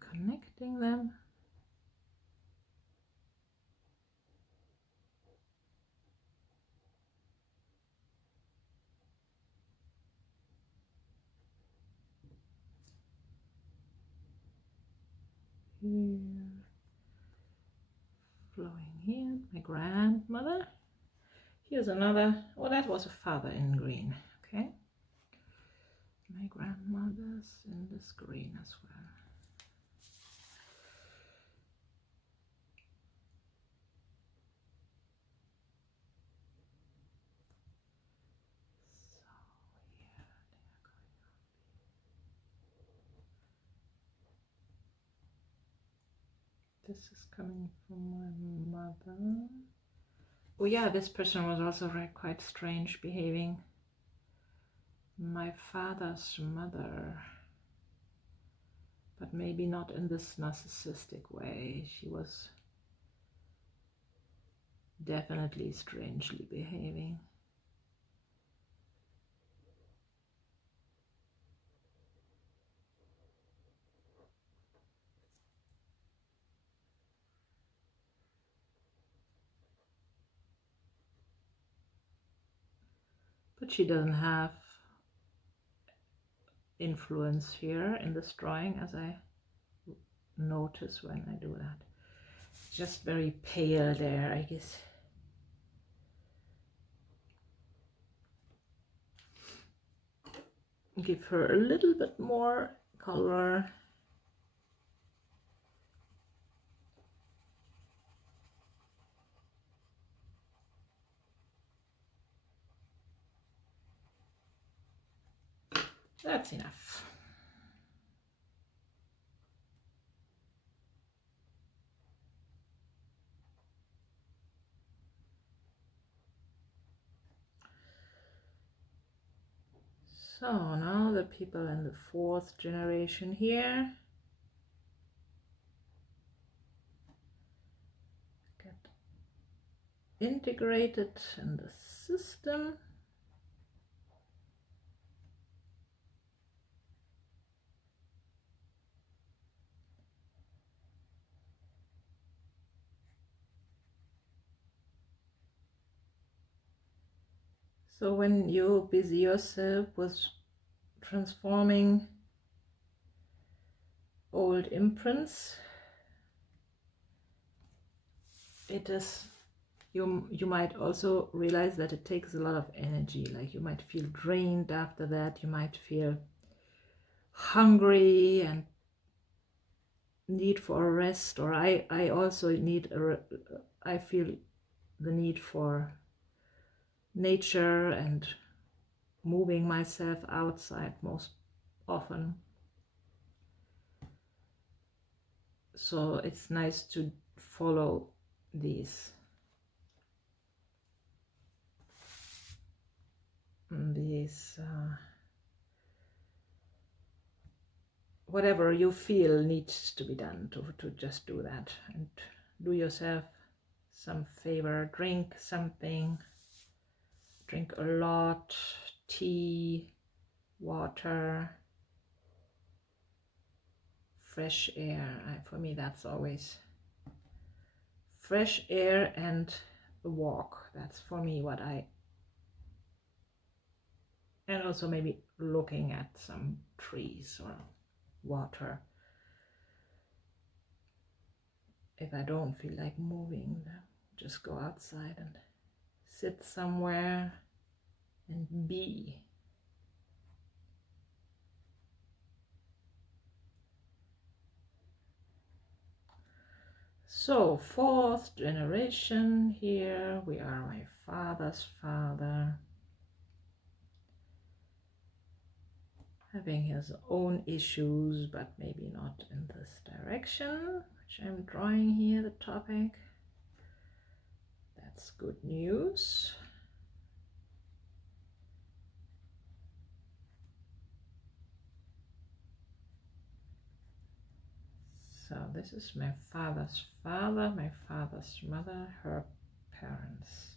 Connecting them. Here, flowing here, my grandmother. Here's another, oh, that was a father in green, okay. My grandmother's in this green as well. This is coming from my mother. Oh yeah, this person was also quite strange behaving. My father's mother, but maybe not in this narcissistic way. She was definitely strangely behaving. But she doesn't have influence here in this drawing, as I notice when I do that. Just very pale there, I guess. Give her a little bit more color. That's enough. So now the people in the 4th generation here get integrated in the system. So when you busy yourself with transforming old imprints, it is, you might also realize that it takes a lot of energy. Like you might feel drained after that, you might feel hungry and need for a rest, or I also need I feel the need for nature and moving myself outside most often. So it's nice to follow these whatever you feel needs to be done, to just do that, and do yourself some favor. Drink something, drink a lot, tea, water, fresh air. For me that's always fresh air and a walk. That's for me what and also maybe looking at some trees or water. If I don't feel like moving, just go outside and sit somewhere and be. So, fourth generation, here we are, my father's father, having his own issues, but maybe not in this direction, which I'm drawing here, the topic. That's good news. So this is my father's father, my father's mother, her parents.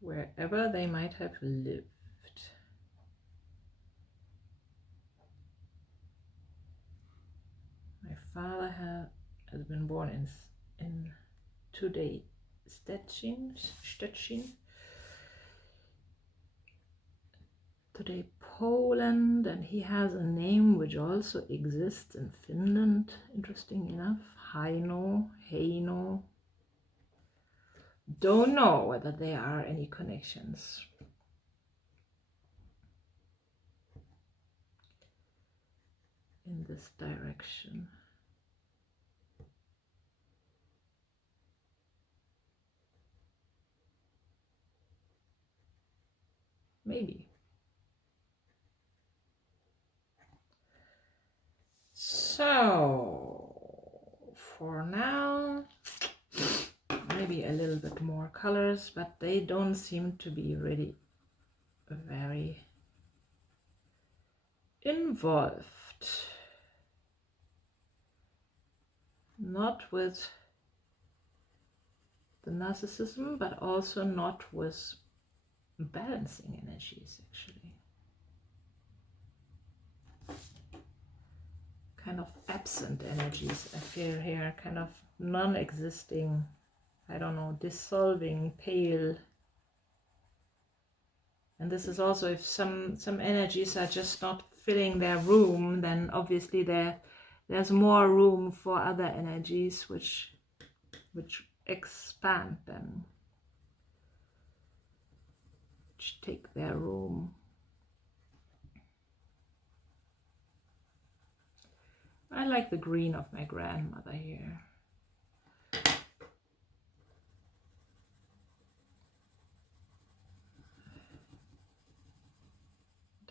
Wherever they might have lived. My father has been born in today Stettin, today Poland, and he has a name which also exists in Finland, interesting enough, Heino. Don't know whether there are any connections. In this direction. Maybe. So for now, maybe a little bit more colors, but they don't seem to be really very involved. Not with the narcissism, but also not with balancing energies, actually. Kind of absent energies I feel here, kind of non-existing, I don't know, dissolving, pale. And this is also, if some energies are just not filling their room, then obviously there's more room for other energies which expand them, which take their room. I like the green of my grandmother here.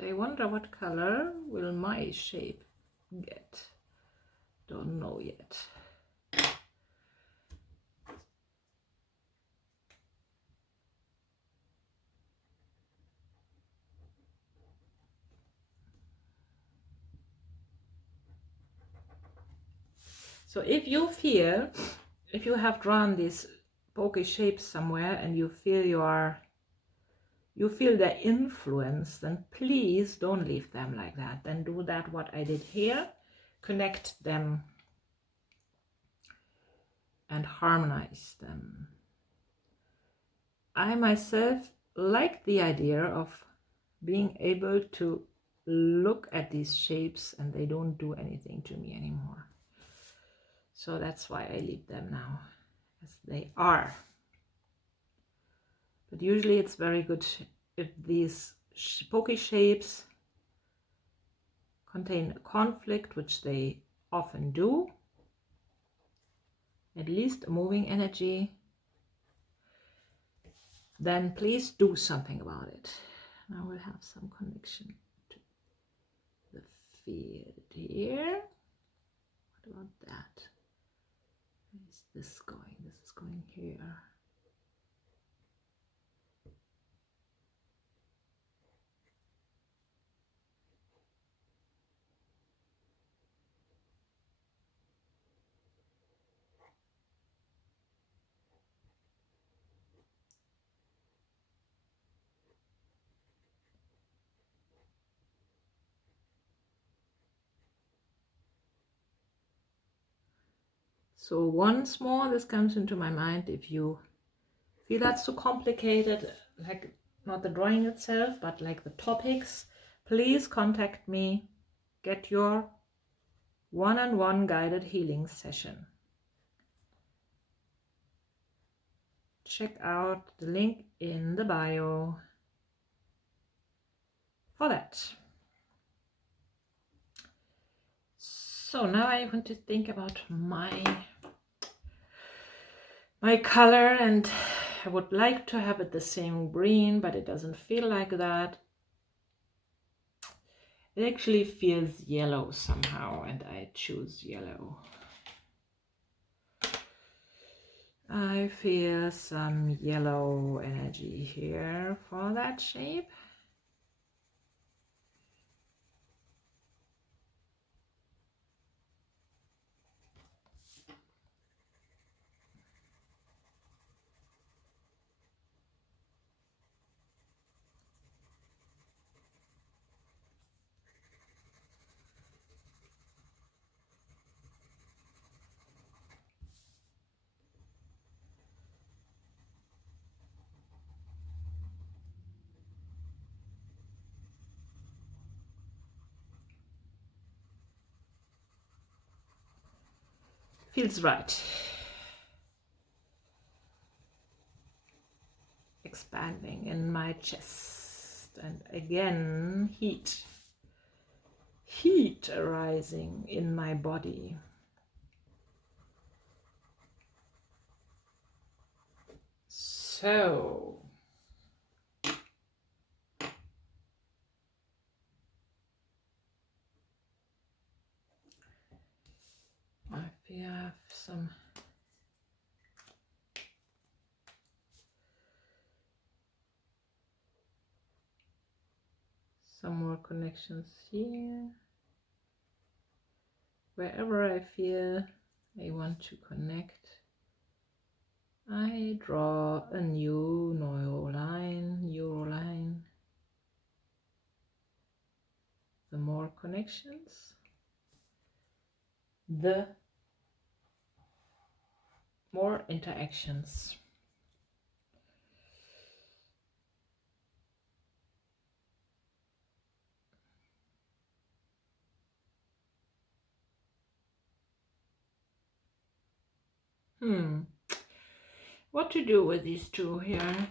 I wonder what color will my shape get. Don't know yet. So if you feel, if you have drawn these pokey shapes somewhere and you feel you are you feel their influence, then please don't leave them like that. Then do that what I did here. Connect them and harmonize them. I myself like the idea of being able to look at these shapes and they don't do anything to me anymore. So that's why I leave them now as they are. But usually it's very good if these pokey shapes contain a conflict, which they often do, at least a moving energy, then please do something about it. Now we'll have some connection to the field here. What about that? Where is this going? This is going here. So once more, this comes into my mind. If you feel that's too complicated, like not the drawing itself, but like the topics, please contact me. Get your one-on-one guided healing session. Check out the link in the bio for that. So now I want to think about my color, and I would like to have it the same green, but it doesn't feel like that. It actually feels yellow somehow, and I choose yellow. I feel some yellow energy here for that shape. Feels right. Expanding in my chest, and again heat arising in my body. So I have some more connections here. Wherever I feel I want to connect, I draw a new neural line. The more connections, the more interactions. What to do with these two here?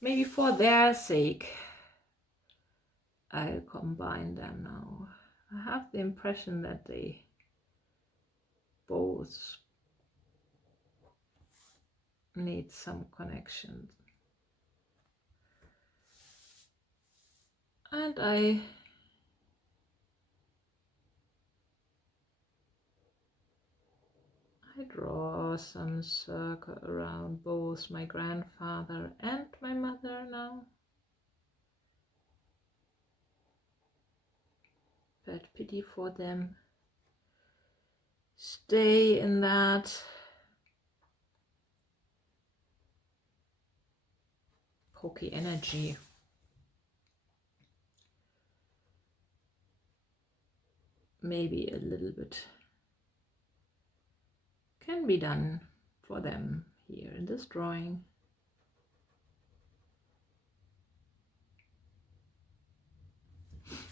Maybe for their sake, I'll combine them now. I have the impression that they both need some connection. And I draw some circle around both my grandfather and my mother now. Felt pity for them. Stay in that pokey energy. Maybe a little bit can be done for them here in this drawing.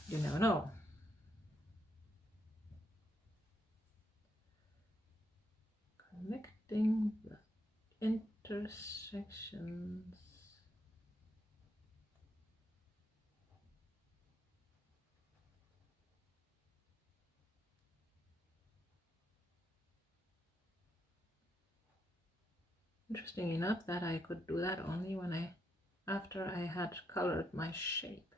You never know. Connecting the intersections. Interesting enough that I could do that only when after I had colored my shape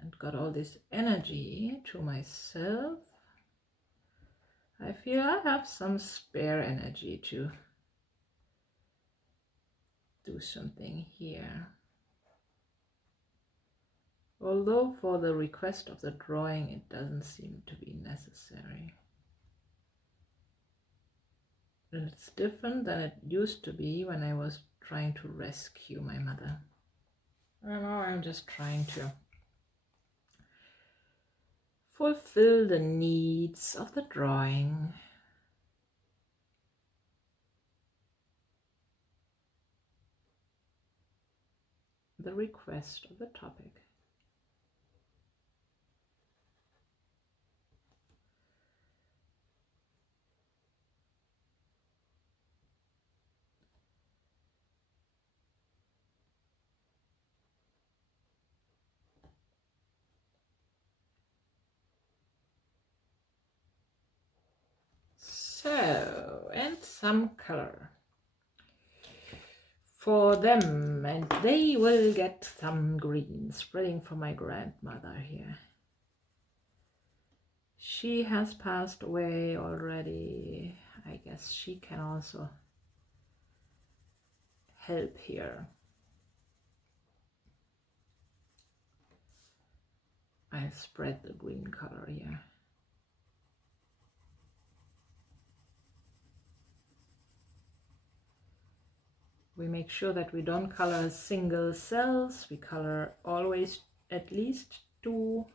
and got all this energy to myself. I feel I have some spare energy to do something here. Although for the request of the drawing it doesn't seem to be necessary. And it's different than it used to be when I was trying to rescue my mother. And now I'm just trying to fulfill the needs of the drawing. The request of the topic. So, and some color for them, and they will get some green, spreading for my grandmother here. She has passed away already. I guess she can also help here. I spread the green color here. We make sure that we don't color single cells. We color always at least 2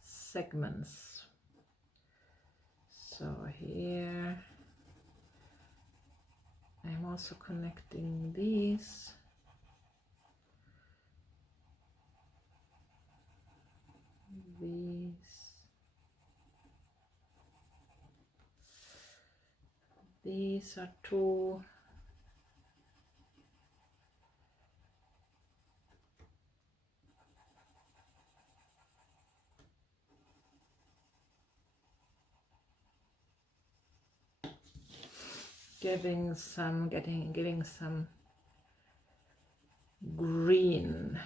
segments. So here I'm also connecting these. These are 2 giving some green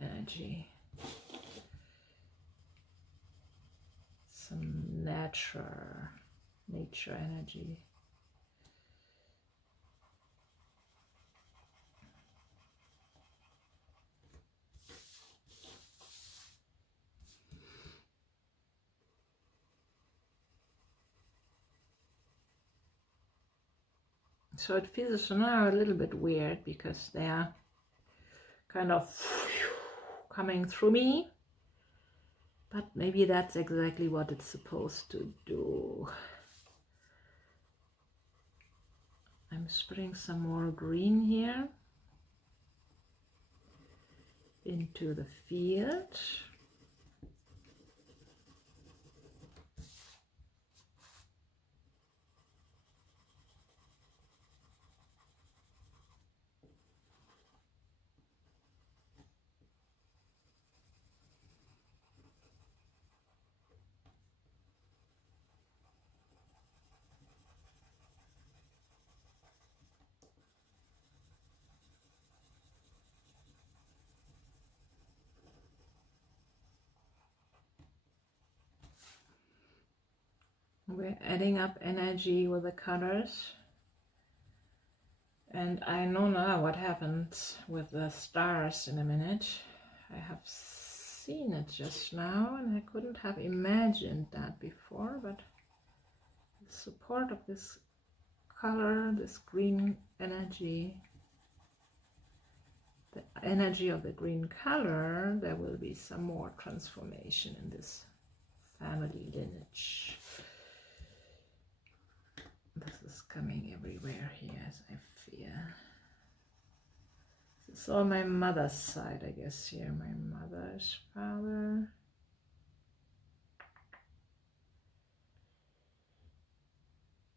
energy, some nature energy. So it feels now a little bit weird because they are kind of coming through me, but maybe that's exactly what it's supposed to do. I'm spreading some more green here into the field. We're adding up energy with the colors. And I know now what happens with the stars in a minute. I have seen it just now and I couldn't have imagined that before, but the support of this color, this green energy, energy of the green color, there will be some more transformation in this family lineage. This is coming everywhere here, as I fear. This is all my mother's side, I guess, here. My mother's father.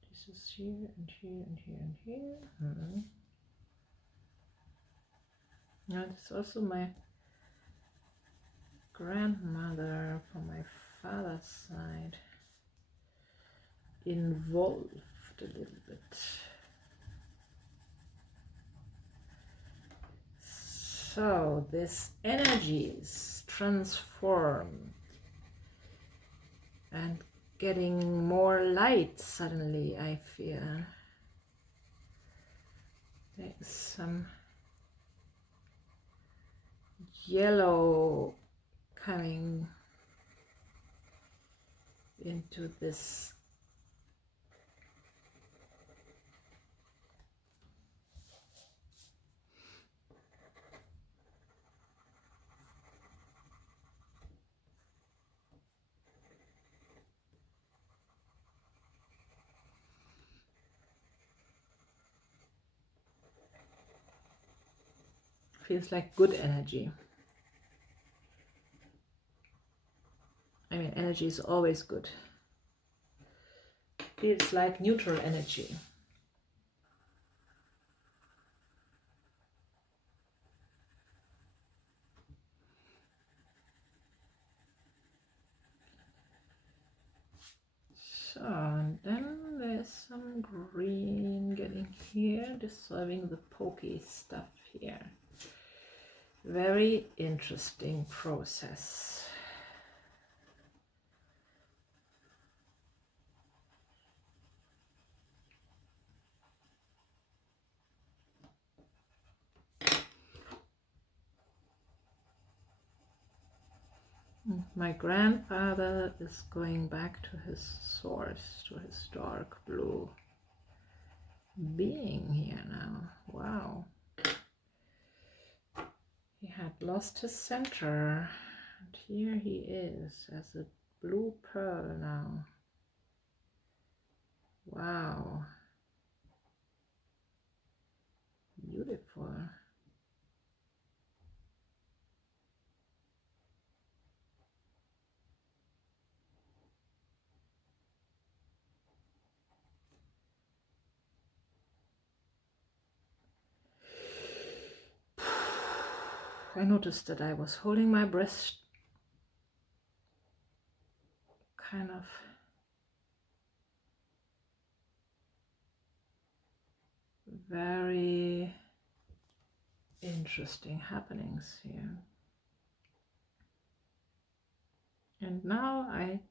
This is here and here and here and here. And it's also my grandmother from my father's side involved a little bit. So this energy is transformed and getting more light suddenly, I feel. There's some yellow coming into this feels like good energy. I mean, energy is always good. Feels like neutral energy. So, and then there's some green getting here, dissolving the pokey stuff here. Very interesting process. My grandfather is going back to his source, to his dark blue being here now. Wow. He had lost his center, and here he is as a blue pearl now. Wow. Beautiful. I noticed that I was holding my breath kind of very interesting happenings here. And now I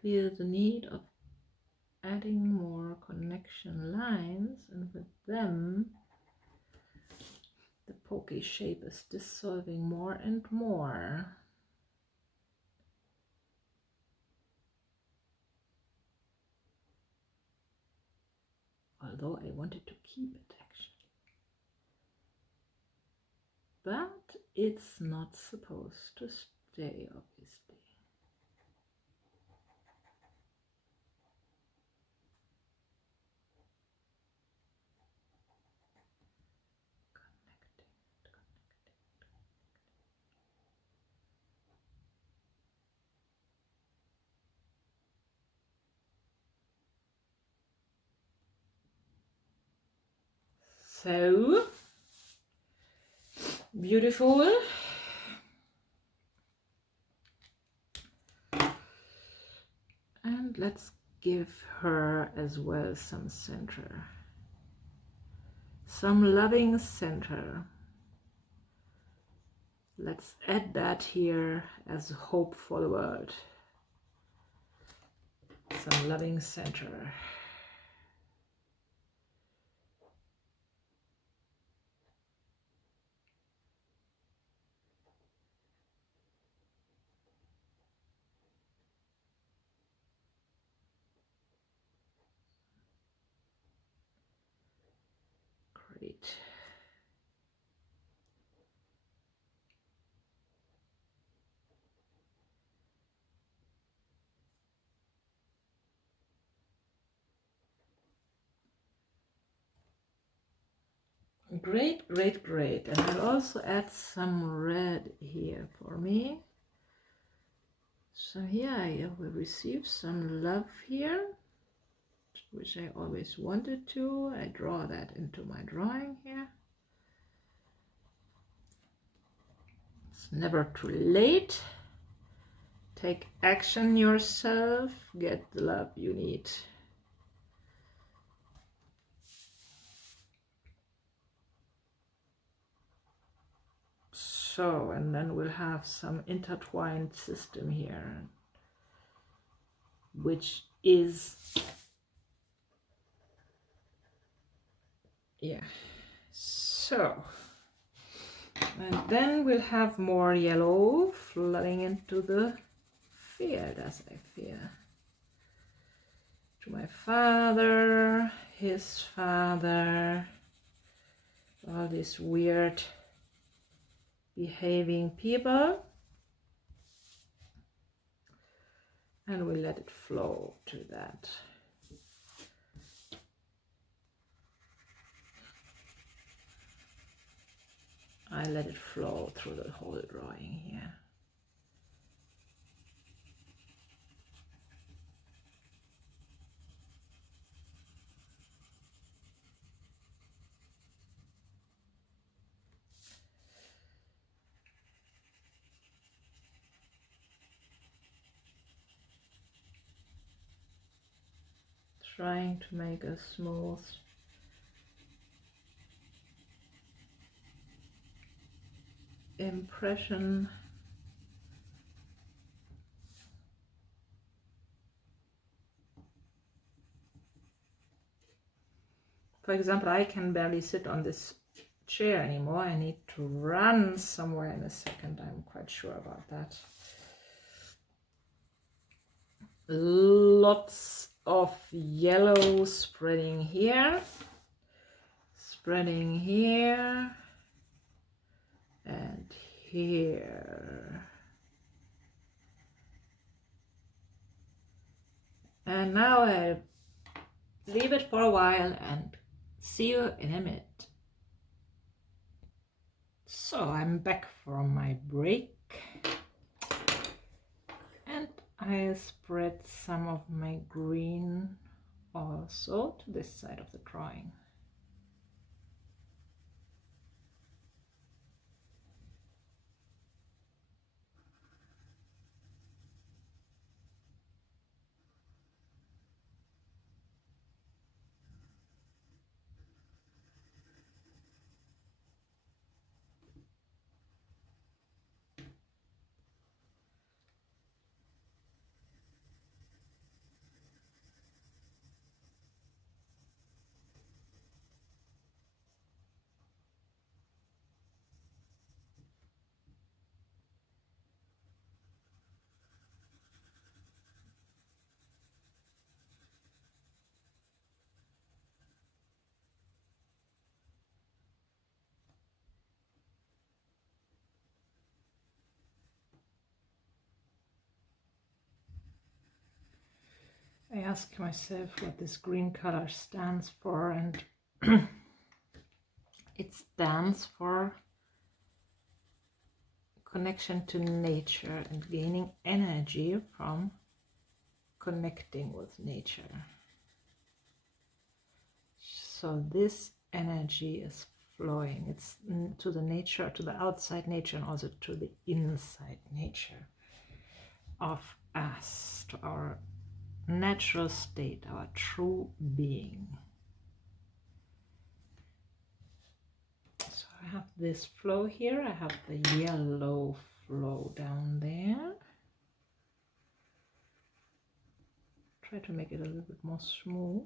feel the need of adding more connection lines, and with them the pokey shape is dissolving more and more. Although I wanted to keep it actually. But it's not supposed to stay, obviously. So beautiful. And let's give her as well some center, some loving center. Let's add that here as hope for the world. Some loving center. Great. Great, great, great. And I'll also add some red here for me. So here I will receive some love here, which I always wanted to. I draw that into my drawing here. It's never too late. Take action yourself. Get the love you need. So, and then we'll have some intertwined system here, which is, yeah, so, and then we'll have more yellow flooding into the field, as I feel. To my father, his father, all these weird behaving people, and we let it flow to that. I let it flow through the whole drawing here. Trying to make a smooth impression. For example, I can barely sit on this chair anymore. I need to run somewhere in a second. I'm quite sure about that. Lots of yellow spreading here, and here. And now I'll leave it for a while and see you in a minute. So I'm back from my break, and I spread some of my green also to this side of the drawing. I ask myself what this green color stands for, and it stands for connection to nature and gaining energy from connecting with nature. So this energy is flowing. It's to the nature, to the outside nature, and also to the inside nature of us, to our natural state, our true being. So I have this flow here, I have the yellow flow down there. Try to make it a little bit more smooth.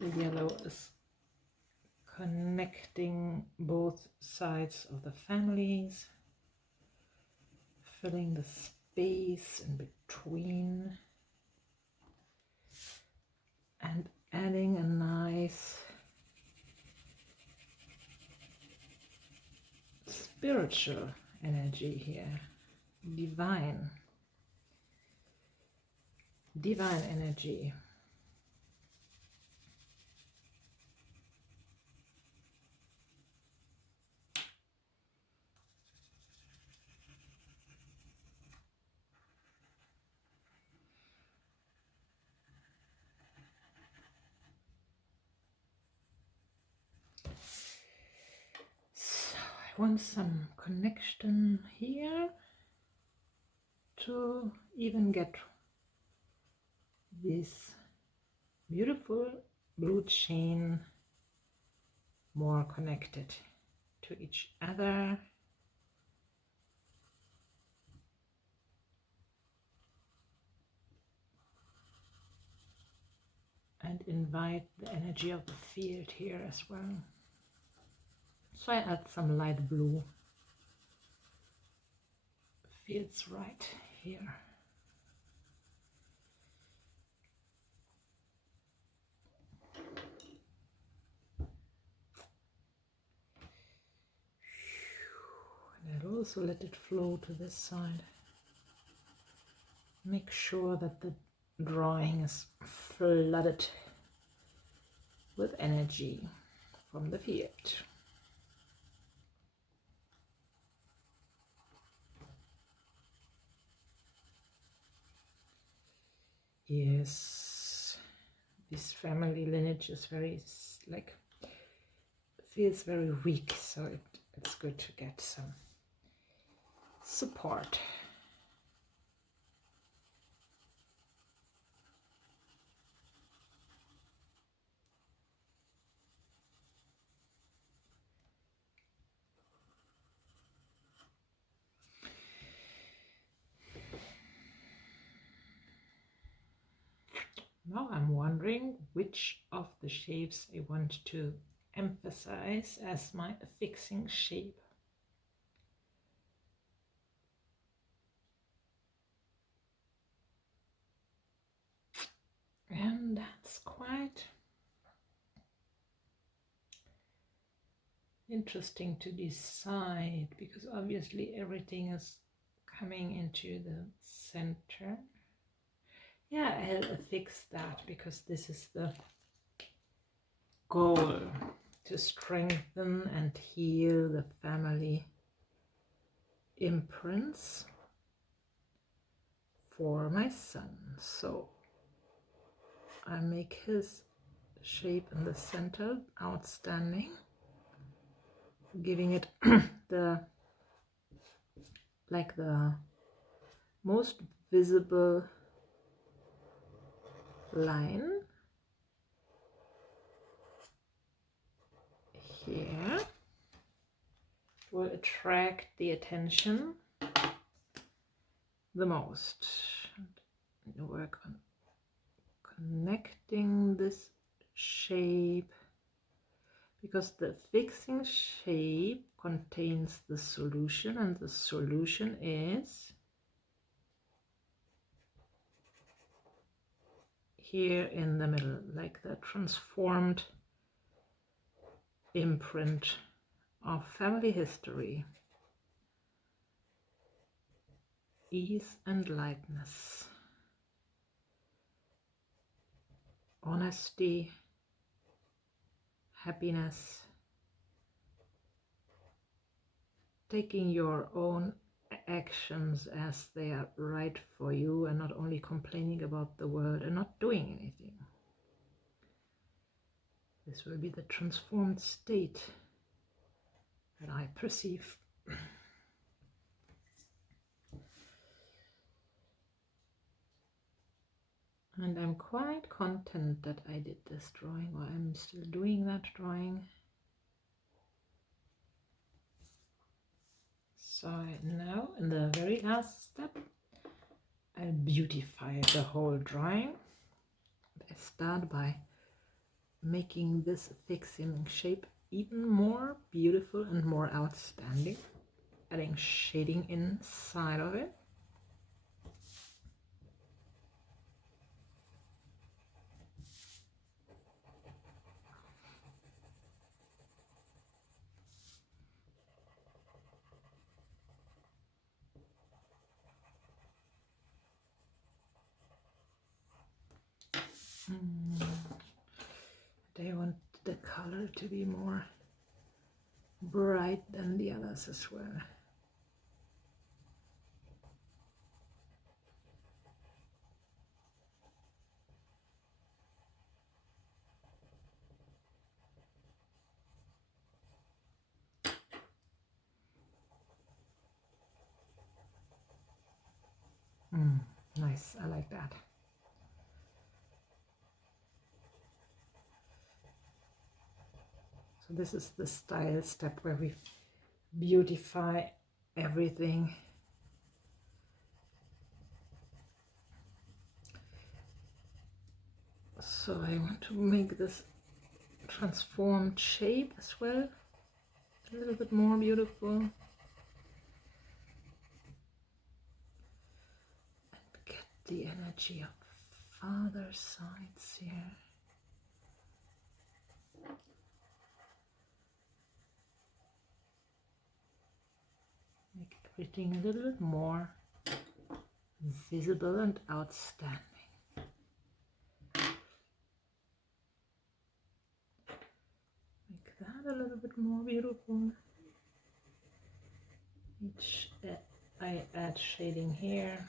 The yellow is connecting both sides of the families, filling the space in between, and adding a nice spiritual energy here, divine. divine energy. So I want some connection here to even get this beautiful blue chain more connected to each other. And invite the energy of the field here as well. So I add some light blue. Feels right here. And I'll also let it flow to this side. Make sure that the drawing is flooded with energy from the field. Yes, this family lineage is very, like, feels very weak, so it's good to get some support. Now I'm wondering which of the shapes I want to emphasize as my affixing shape. And that's quite interesting to decide, because obviously everything is coming into the center. Yeah, I'll affix that because this is the goal, to strengthen and heal the family imprints for my son. So I make his shape in the center outstanding, giving it the most visible line here. Will attract the attention the most. And work on connecting this shape, because the fixing shape contains the solution, and the solution is here in the middle, like the transformed imprint of family history. Ease and lightness, honesty, happiness, taking your own actions as they are right for you, and not only complaining about the world and not doing anything. This will be the transformed state that I perceive. And I'm quite content that I did this drawing, or I'm still doing that drawing. So now, in the very last step, I'll beautify the whole drawing. I start by making this fixing shape even more beautiful and more outstanding, adding shading inside of it. the color to be more bright than the others as well. Nice, I like that. So this is the style step where we beautify everything. So I want to make this transformed shape as well a little bit more beautiful. And get the energy of father sides here. Make everything a little bit more visible and outstanding. Make that a little bit more beautiful. I add shading here.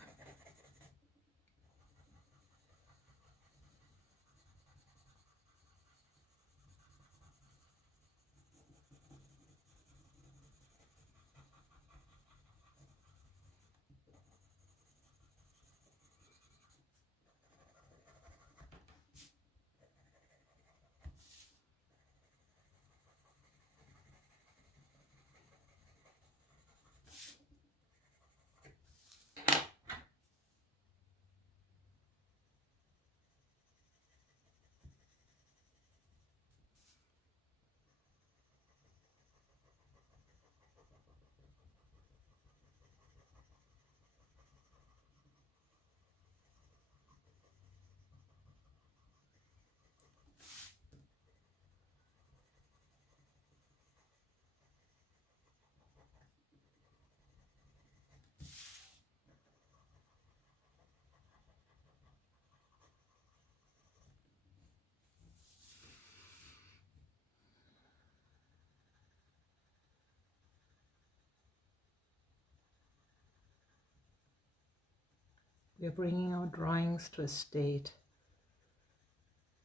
We are bringing our drawings to a state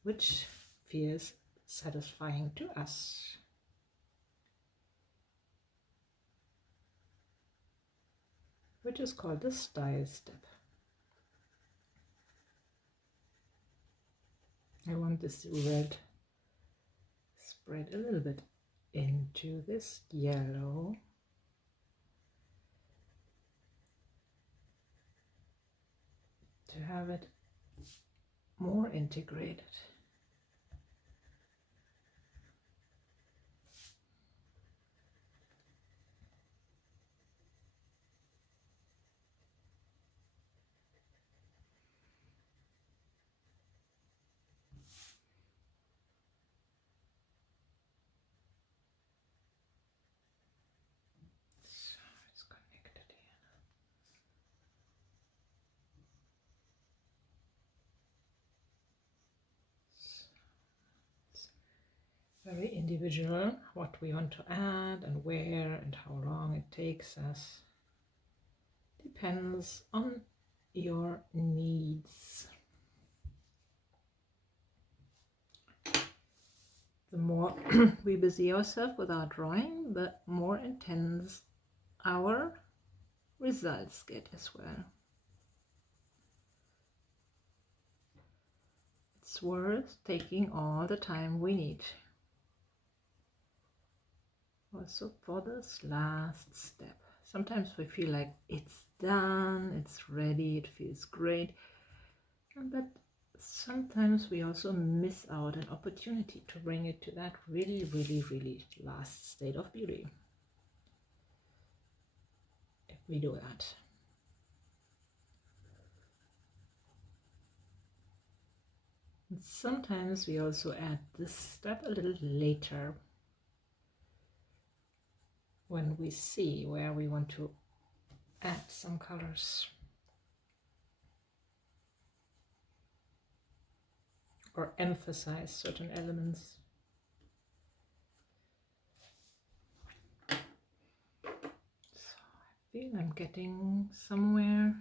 which feels satisfying to us. Which is called the style step. I want this red spread a little bit into this yellow. To have it more integrated. So it's connected here. Very individual what we want to add and where and how long it takes us. Depends on your needs. The more we busy ourselves with our drawing, the more intense our results get as well. It's worth taking all the time we need. Also for this last step. Sometimes we feel like it's done, it's ready, it feels great. But sometimes we also miss out an opportunity to bring it to that really, really, really last state of beauty. If we do that. And sometimes we also add this step a little later, when we see where we want to add some colors or emphasize certain elements. feel I'm getting somewhere.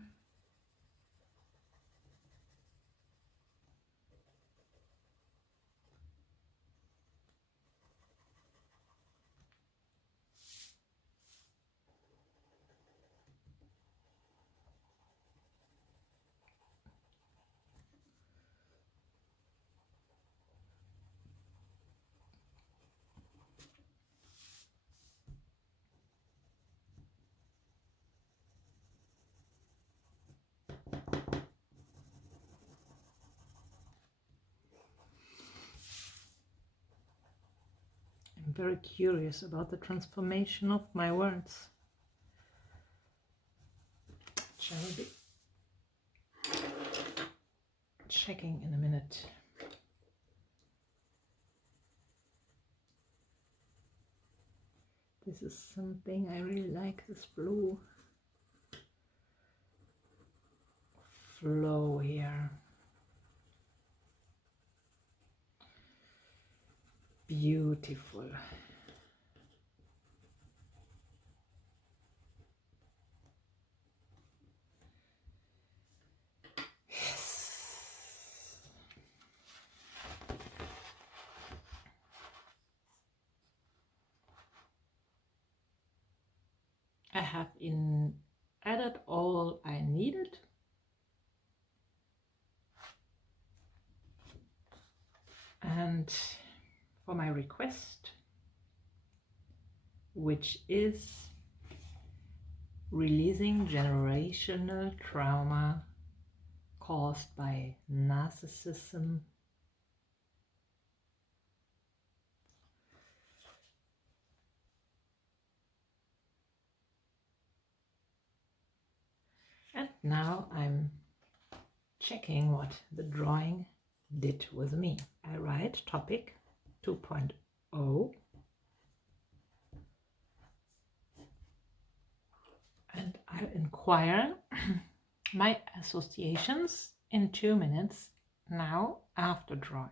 I'm very curious about the transformation of my words. Shall we be checking in a minute? This is something I really like, this blue flow here. Beautiful. Yes. I have added all I needed. And for my request, which is releasing generational trauma caused by narcissism, and now I'm checking what the drawing did with me. I write topic 2.0 and I inquire my associations in 2 minutes now after drawing.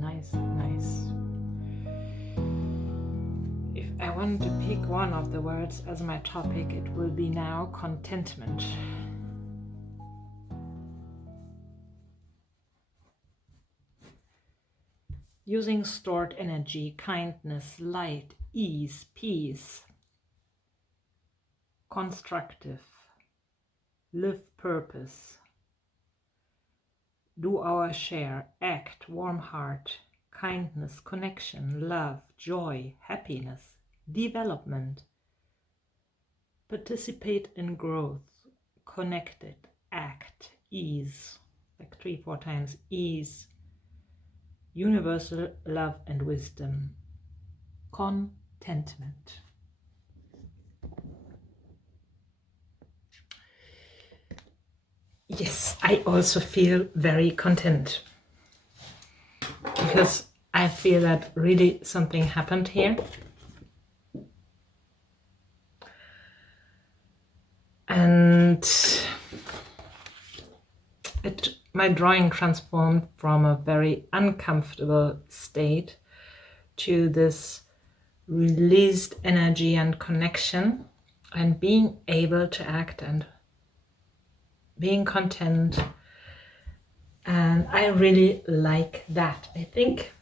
Nice. If I I want to pick one of the words as my topic. It will be now contentment. Using stored energy, kindness, light, ease, peace, constructive, live purpose, do our share, act, warm heart, kindness, connection, love, joy, happiness, development, participate in growth, connected, act, ease, like 3-4 times, ease, universal love and wisdom, contentment. Yes, I also feel very content because I feel that really something happened here. And my drawing transformed from a very uncomfortable state to this released energy and connection and being able to act and being content. And I really like that. I think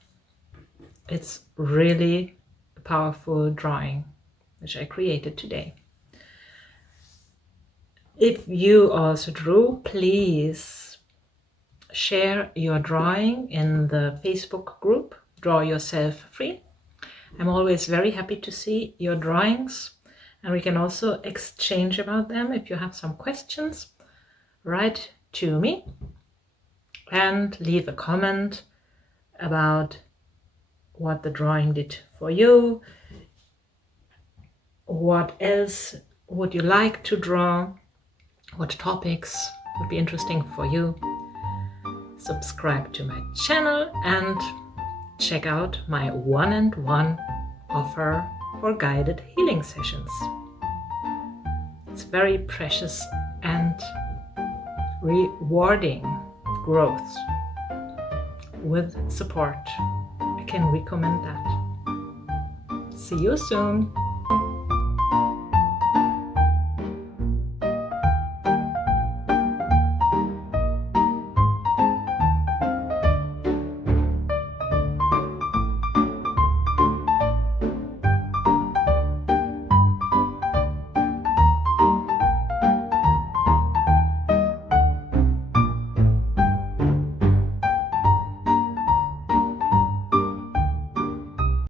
it's really a powerful drawing which I created today. If you also drew, please share your drawing in the Facebook group, Draw Yourself Free. I'm always very happy to see your drawings, and we can also exchange about them. If you have some questions, write to me and leave a comment about what the drawing did for you. What else would you like to draw? What topics would be interesting for you? Subscribe to my channel and check out my 1-on-1 offer for guided healing sessions. It's very precious and rewarding growth with support. I can recommend that. See you soon.